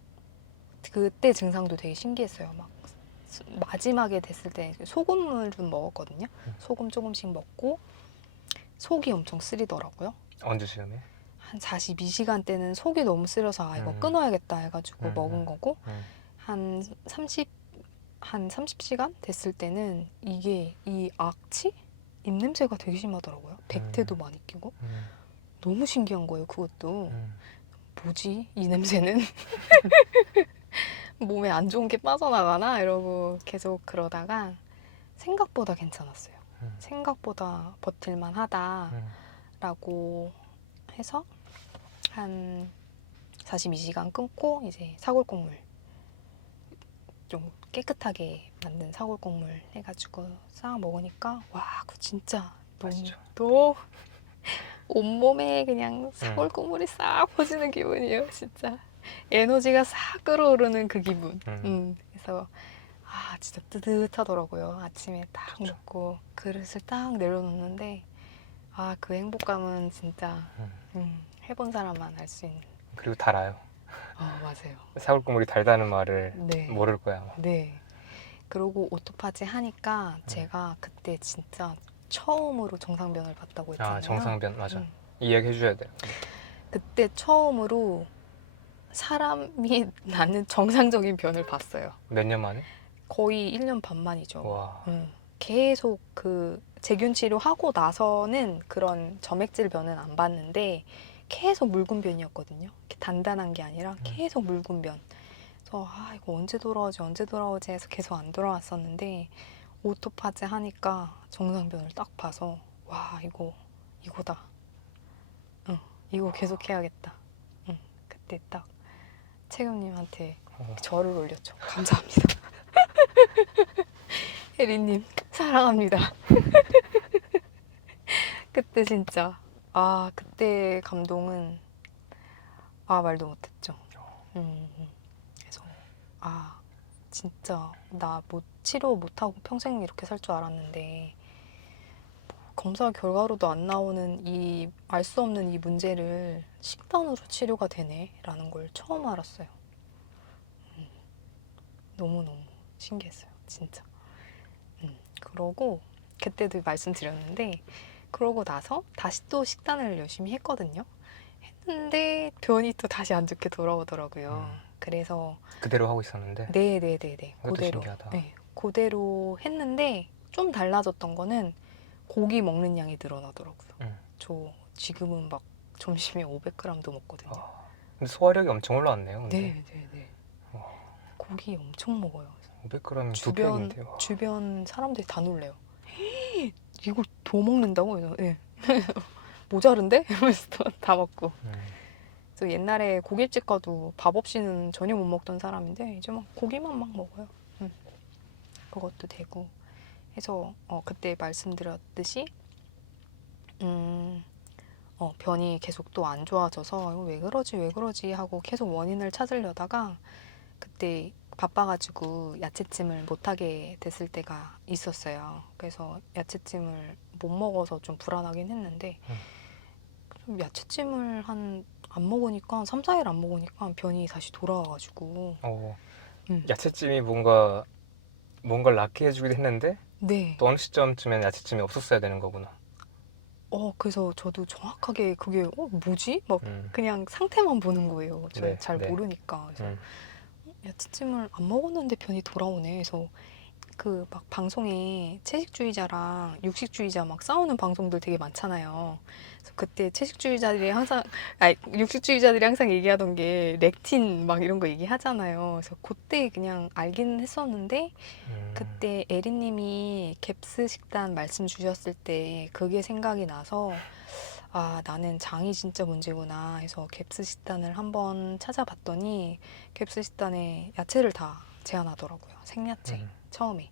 그때 증상도 되게 신기했어요. 막 마지막에 됐을 때 소금을 좀 먹었거든요. 소금 조금씩 먹고 속이 엄청 쓰리더라고요. 언제 시험에? 한 42시간 때는 속이 너무 쓰려서 아, 이거 끊어야겠다 해가지고 먹은 거고 한 30시간 됐을 때는 이게 이 악취? 입냄새가 되게 심하더라고요. 백태도 많이 끼고 너무 신기한 거예요. 그것도 뭐지? 이 냄새는? 몸에 안 좋은 게 빠져나가나? 이러고 계속 그러다가 생각보다 괜찮았어요. 생각보다 버틸만 하다라고 해서 한 42시간 끊고 이제 사골국물 좀 깨끗하게 만든 사골국물 해가지고 싹 먹으니까 와, 그거 진짜 너무 온몸에 그냥 사골국물이 싹 퍼지는 기분이에요. 진짜 에너지가 싹 끌어오르는 그 기분. 그래서 아, 진짜 뜨뜻하더라고요. 아침에 딱 먹고 그릇을 딱 내려놓는데 아, 그 행복감은 진짜 해본 사람만 알 수 있는. 그리고 달아요. 맞아요. 사골국물이 달다는 말을 네. 모를 거야 아마. 네. 그리고 오토파지 하니까 제가 그때 진짜 처음으로 정상변을 봤다고 했잖아요. 아, 정상변 맞아. 음. 이 이야기 해줘야 돼요. 그때 처음으로 사람이 낳는 정상적인 변을 봤어요. 몇 년 만에? 거의 1년 반 만이죠. 와. 계속 그 제균 치료하고 나서는 그런 점액질 변은 안 봤는데 계속 묽은 변이었거든요. 이렇게 단단한 게 아니라 계속 묽은 변. 그래서 이거 언제 돌아오지 해서 계속 안 돌아왔었는데 오토파지 하니까 정상변을 딱 봐서 와, 이거다. 이거 계속 해야겠다. 그때 딱 채경님한테 절을 올렸죠. 감사합니다. 혜리님 사랑합니다. 그때 진짜 그때 감동은 말도 못했죠. 그래서 진짜 나 치료 못하고 평생 이렇게 살 줄 알았는데 검사 결과로도 안 나오는 이 알 수 없는 이 문제를 식단으로 치료가 되네라는 걸 처음 알았어요. 너무너무 신기했어요, 진짜. 그러고 그때도 말씀드렸는데 그러고 나서 다시 또 식단을 열심히 했거든요. 했는데 변이 또 다시 안 좋게 돌아오더라고요. 그래서 그대로 하고 있었는데. 네네네네. 그것도 그대로. 신기하다. 네, 그대로 했는데 좀 달라졌던 거는 고기 먹는 양이 늘어나더라고요. 저 지금은 막 점심에 500g도 먹거든요. 근데 소화력이 엄청 올라왔네요. 근데. 네네네. 고기 엄청 먹어요. 500g이면 두 팩인데. 와. 주변 사람들이 다 놀래요. 이걸 더 먹는다고 해서 네. 모자른데? 이러면서 다 먹고. 그래서 옛날에 고깃집 가도 밥 없이는 전혀 못 먹던 사람인데 이제 막 고기만 막 먹어요. 그것도 되고 해서 그때 말씀드렸듯이 변이 계속 또 안 좋아져서 이거 왜 그러지 하고 계속 원인을 찾으려다가 그때 바빠가지고 야채찜을 못하게 됐을 때가 있었어요. 그래서 야채찜을 못 먹어서 좀 불안하긴 했는데 좀 야채찜을 안 먹으니까 3, 4일 안 먹으니까 변이 다시 돌아와가지고 야채찜이 뭔가를 낫게 해주긴 했는데 네. 또 어느 시점쯤엔 야채찜이 없었어야 되는 거구나. 그래서 저도 정확하게 그게 뭐지? 막 그냥 상태만 보는 거예요. 저 네, 잘 네. 모르니까. 그래서 야채찜을 안 먹었는데 변이 돌아오네. 그래서 그 막 방송에 채식주의자랑 육식주의자 막 싸우는 방송들 되게 많잖아요. 그래서 그때 육식주의자들이 항상 얘기하던 게 렉틴 막 이런 거 얘기하잖아요. 그래서 그때 그냥 알기는 했었는데 그때 에리님이 갭스 식단 말씀 주셨을 때 그게 생각이 나서 나는 장이 진짜 문제구나 해서 갭스 식단을 한번 찾아봤더니 갭스 식단에 야채를 다 제한하더라고요. 생야채 처음에.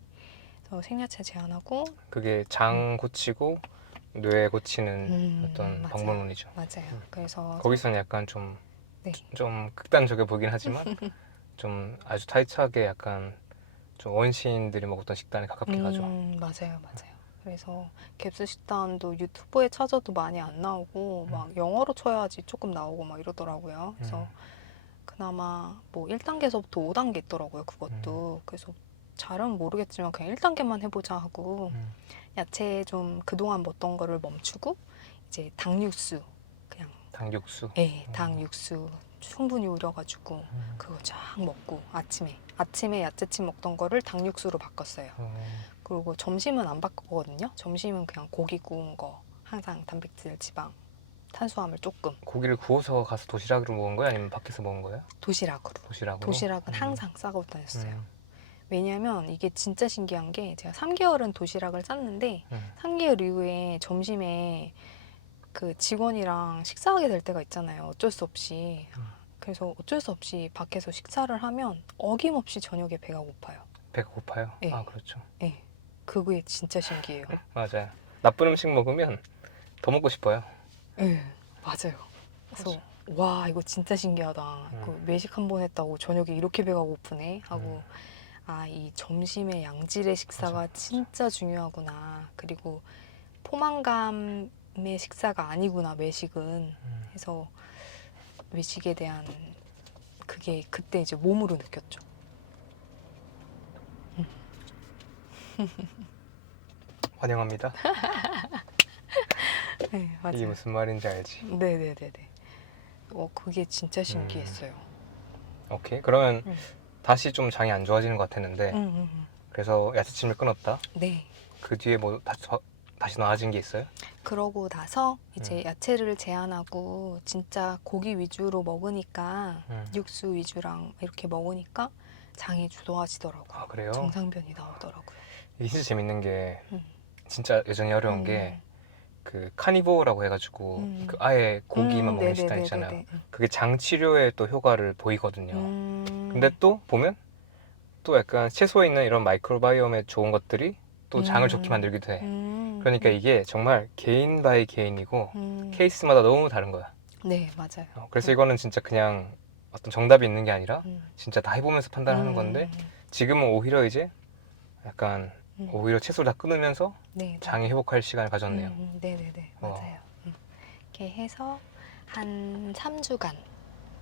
그래서 생야채 제한하고 그게 장 고치고 뇌 고치는 어떤 맞아요. 방법론이죠. 맞아요. 그래서 거기서는 약간 좀 네. 극단적이어 보긴 하지만 좀 아주 타이트하게 약간 좀 원시인들이 먹었던 식단에 가깝게 가죠. 맞아요. 그래서 갭스 식단도 유튜브에 찾아도 많이 안 나오고 막 영어로 쳐야지 조금 나오고 막 이러더라고요. 그래서 그나마 뭐 1단계에서부터 5단계 있더라고요. 그것도. 그래서 잘은 모르겠지만 그냥 1단계만 해보자 하고 야채 좀 그동안 먹던 거를 멈추고 이제 닭육수 그냥 닭육수. 네, 닭육수 충분히 우려가지고 그거 쫙 먹고 아침에 야채찜 먹던 거를 닭육수로 바꿨어요. 그리고 점심은 안 바꿨거든요. 점심은 그냥 고기 구운 거 항상 단백질, 지방, 탄수화물 조금. 고기를 구워서 가서 도시락으로 먹은 거예요? 아니면 밖에서 먹은 거예요? 도시락으로. 도시락으로? 도시락은 항상 싸고 다녔어요. 왜냐면 이게 진짜 신기한 게 제가 3개월은 도시락을 쌌는데 3개월 이후에 점심에 그 직원이랑 식사하게 될 때가 있잖아요. 어쩔 수 없이. 그래서 어쩔 수 없이 밖에서 식사를 하면 어김없이 저녁에 배가 고파요. 배가 고파요? 네. 그렇죠. 네. 그게 진짜 신기해요. 맞아요. 나쁜 음식 먹으면 더 먹고 싶어요. 네, 맞아요. 그래서 와, 이거 진짜 신기하다. 그 외식 한 번 했다고 저녁에 이렇게 배가 고프네 하고 이 점심의 양질의 식사가 맞아. 진짜 중요하구나. 그리고 포만감 아침의 식사가 아니구나 매식은 해서 외식에 대한 그게 그때 이제 몸으로 느꼈죠. 환영합니다. 네, 맞아요. 이게 무슨 말인지 알지? 네네네네. 그게 진짜 신기했어요. 오케이. 그러면 음. 다시 좀 장이 안 좋아지는 것 같았는데 그래서 야채찜을 끊었다. 네. 그 뒤에 뭐 다시 나아진 게 있어요? 그러고 나서 이제 야채를 제한하고 진짜 고기 위주로 먹으니까 육수 위주랑 이렇게 먹으니까 장이 좋아지더라고요. 아, 그래요? 정상변이 나오더라고요. 이게 진짜 재밌는 게 음. 진짜 여전히 어려운 게 그 카니보어라고 해가지고 그 아예 고기만 먹는 식단 있잖아요. 그게 장 치료에 또 효과를 보이거든요. 근데 또 보면 또 약간 채소에 있는 이런 마이크로바이옴에 좋은 것들이 또 장을 좋게 만들기도 해. 그러니까 이게 정말 개인 바이 개인이고 케이스마다 너무 다른 거야. 네, 맞아요. 그래서 이거는 진짜 그냥 어떤 정답이 있는 게 아니라 진짜 다 해보면서 판단하는 건데 지금은 오히려 이제 약간 오히려 채소를 다 끊으면서 네, 장이 회복할 시간을 가졌네요. 네네네, 맞아요. 이렇게 해서 한 3주간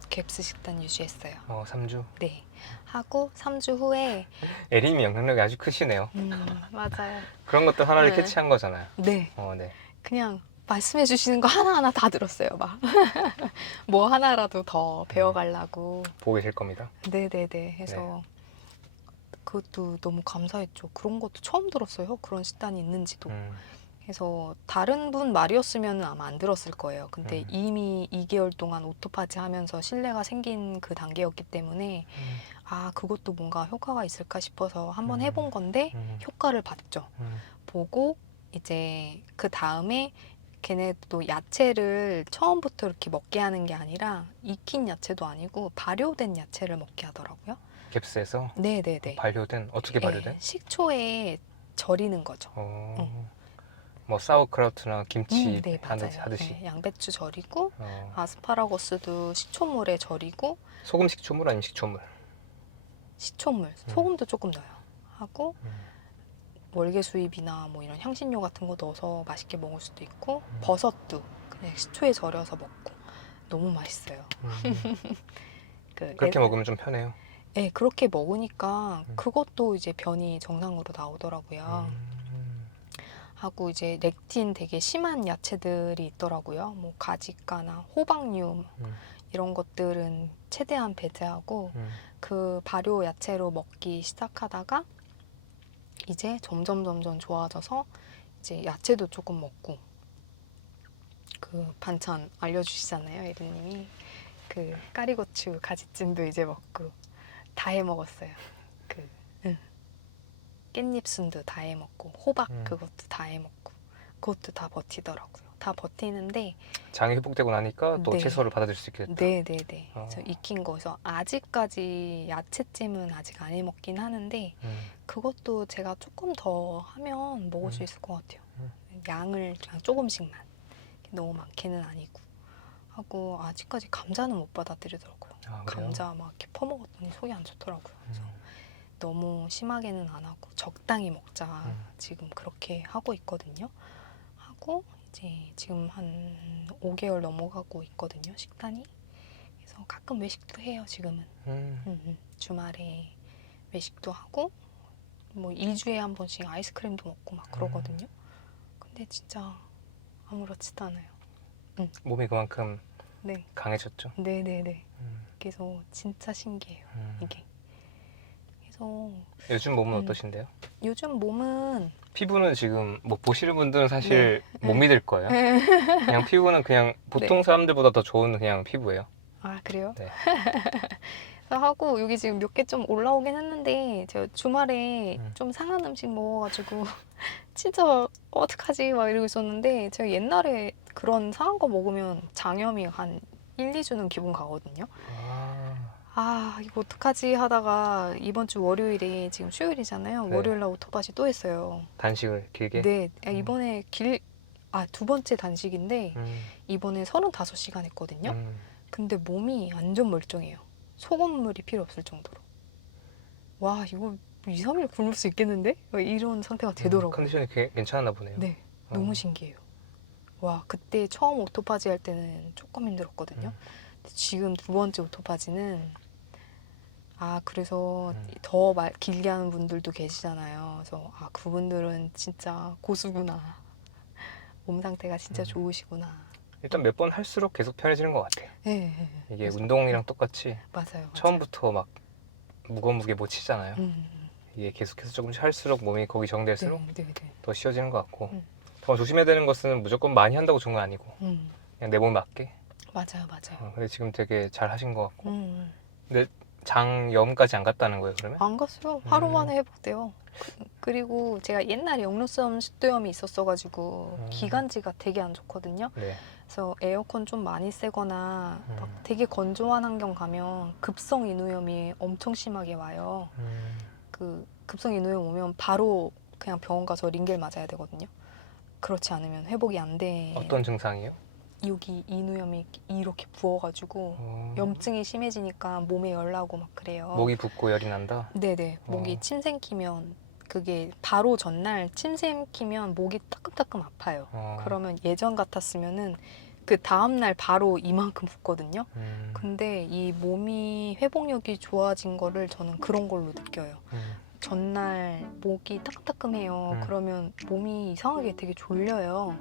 갭스 식단 유지했어요. 3주. 네. 하고 3주 후에 에림이 영향력이 아주 크시네요. 맞아요. 그런 것들 하나를 네. 캐치한 거잖아요. 네. 네. 그냥 말씀해 주시는 거 하나하나 다 들었어요. 막 뭐 하나라도 더 배워가려고. 보고 계실 겁니다. 네네네. 해서 그것도 너무 감사했죠. 그런 것도 처음 들었어요. 그런 식단이 있는지도. 그래서 다른 분 말이었으면 아마 안 들었을 거예요. 근데 이미 2개월 동안 오토파지 하면서 신뢰가 생긴 그 단계였기 때문에 그것도 뭔가 효과가 있을까 싶어서 한번 해본 건데 효과를 봤죠. 보고 이제 그 다음에 걔네도 야채를 처음부터 이렇게 먹게 하는 게 아니라 익힌 야채도 아니고 발효된 야채를 먹게 하더라고요. 갭스에서 네네네. 발효된 어떻게 발효된? 식초에 절이는 거죠. 뭐 사우크라우트나 김치 네, 맞아요. 하듯이. 네, 양배추 절이고 아스파라거스도 식초물에 절이고 소금 식초물 아니면 식초물? 식초물, 소금도 조금 넣어요. 하고 월계수잎이나 뭐 이런 향신료 같은 거 넣어서 맛있게 먹을 수도 있고 버섯도 그냥 식초에 절여서 먹고 너무 맛있어요. 그렇게 먹으면 좀 편해요. 네, 그렇게 먹으니까 그것도 이제 변이 정상으로 나오더라고요. 하고 이제 렉틴 되게 심한 야채들이 있더라고요. 뭐 가지가나 호박류 이런 것들은 최대한 배제하고 그 발효 야채로 먹기 시작하다가 이제 점점 좋아져서 이제 야채도 조금 먹고 그 반찬 알려주시잖아요, 에리님이. 그 까리고추 가지찜도 이제 먹고 다 해 먹었어요. 그 깻잎 순도 다 해 먹고 호박 그것도 다 해 먹고 그것도 다 버티더라고요. 다 버티는데 장이 회복되고 나니까 또 네. 채소를 받아들일 수 있게 됐다. 네네네. 저 익힌 거에서 아직까지 야채찜은 아직 안 해 먹긴 하는데 그것도 제가 조금 더 하면 먹을 수 있을 것 같아요. 양을 그냥 조금씩만. 너무 많게는 아니고. 하고 아직까지 감자는 못 받아들이더라고요. 감자 막 이렇게 퍼먹었더니 속이 안 좋더라고요. 그래서 너무 심하게는 안 하고 적당히 먹자 지금 그렇게 하고 있거든요. 하고 이제 지금 한 5개월 넘어가고 있거든요, 식단이. 그래서 가끔 외식도 해요, 지금은. 주말에 외식도 하고 뭐 2주에 한 번씩 아이스크림도 먹고 막 그러거든요. 근데 진짜 아무렇지도 않아요. 몸이 그만큼 네. 강해졌죠. 네네네. 그래서 진짜 신기해요, 이게. 그래서 요즘 몸은 어떠신데요? 요즘 몸은 피부는 지금 뭐 보시는 분들은 사실 못 믿을 거예요. 그냥 피부는 그냥 보통 사람들보다 더 좋은 그냥 피부예요. 아, 그래요? 네. 그래서 하고 여기 지금 몇 개 좀 올라오긴 했는데 제가 주말에 좀 상한 음식 먹어가지고 진짜 어떡하지 막 이러고 있었는데 제가 옛날에 그런 상한 거 먹으면 장염이 한 1, 2주는 기본 가거든요. 이거 어떡하지 하다가 이번 주 월요일에 지금 수요일이잖아요. 네. 월요일 날 오토바지 또 했어요. 단식을 길게? 네. 이번에 두 번째 단식인데 이번에 35시간 했거든요. 근데 몸이 완전 멀쩡해요. 소금물이 필요 없을 정도로. 와, 이거 2, 3일 굶을 수 있겠는데? 이런 상태가 되더라고요. 컨디션이 괜찮았나 보네요. 네. 너무 신기해요. 와, 그때 처음 오토파지 할 때는 조금 힘들었거든요. 근데 지금 두 번째 오토파지는 그래서 더 길게 하는 분들도 계시잖아요. 그래서 그분들은 진짜 고수구나. 몸 상태가 진짜 좋으시구나. 일단 몇 번 할수록 계속 편해지는 것 같아요. 네, 이게 운동이랑 똑같이 맞아요. 처음부터 막 무게 못 치잖아요. 이게 계속해서 조금씩 할수록 몸이 거기 정될수록 더 쉬워지는 것 같고 더 조심해야 되는 것은 무조건 많이 한다고 좋은 건 아니고 그냥 내 몸에 맞게. 맞아요. 근데 지금 되게 잘 하신 것 같고. 근데 장염까지 안 갔다는 거예요, 그러면? 안 갔어요. 하루 만에 회복돼요. 그리고 제가 옛날에 역류성 식도염이 있었어가지고 기관지가 되게 안 좋거든요. 네. 그래서 에어컨 좀 많이 쐬거나 막 되게 건조한 환경 가면 급성 인후염이 엄청 심하게 와요. 그 급성 인후염 오면 바로 그냥 병원 가서 링겔 맞아야 되거든요. 그렇지 않으면 회복이 안 돼. 어떤 증상이요? 여기 인후염이 이렇게 부어가지고 염증이 심해지니까 몸에 열 나고 막 그래요. 목이 붓고 열이 난다? 네네. 목이 침 생기면 그게 바로 전날 침 생기면 목이 따끔따끔 아파요. 그러면 예전 같았으면은 그 다음날 바로 이만큼 붓거든요. 근데 이 몸이 회복력이 좋아진 거를 저는 그런 걸로 느껴요. 전날 목이 따끔따끔해요. 그러면 몸이 이상하게 되게 졸려요.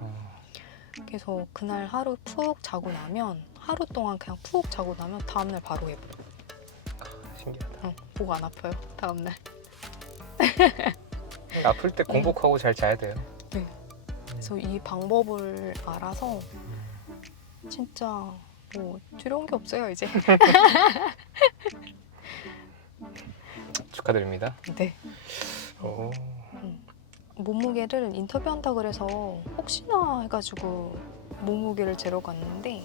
그래서 그날 하루 푹 자고 나면 하루 동안 그냥 푹 자고 나면 다음날 바로 회복. 신기하다. 목 안 아파요. 다음날. 아플 때 공복하고 잘 자야 돼요. 네. 그래서 이 방법을 알아서 진짜 뭐 두려운 게 없어요 이제. 축하드립니다. 네. 오. 몸무게를 인터뷰한다 그래서 혹시나 해가지고 몸무게를 재러 갔는데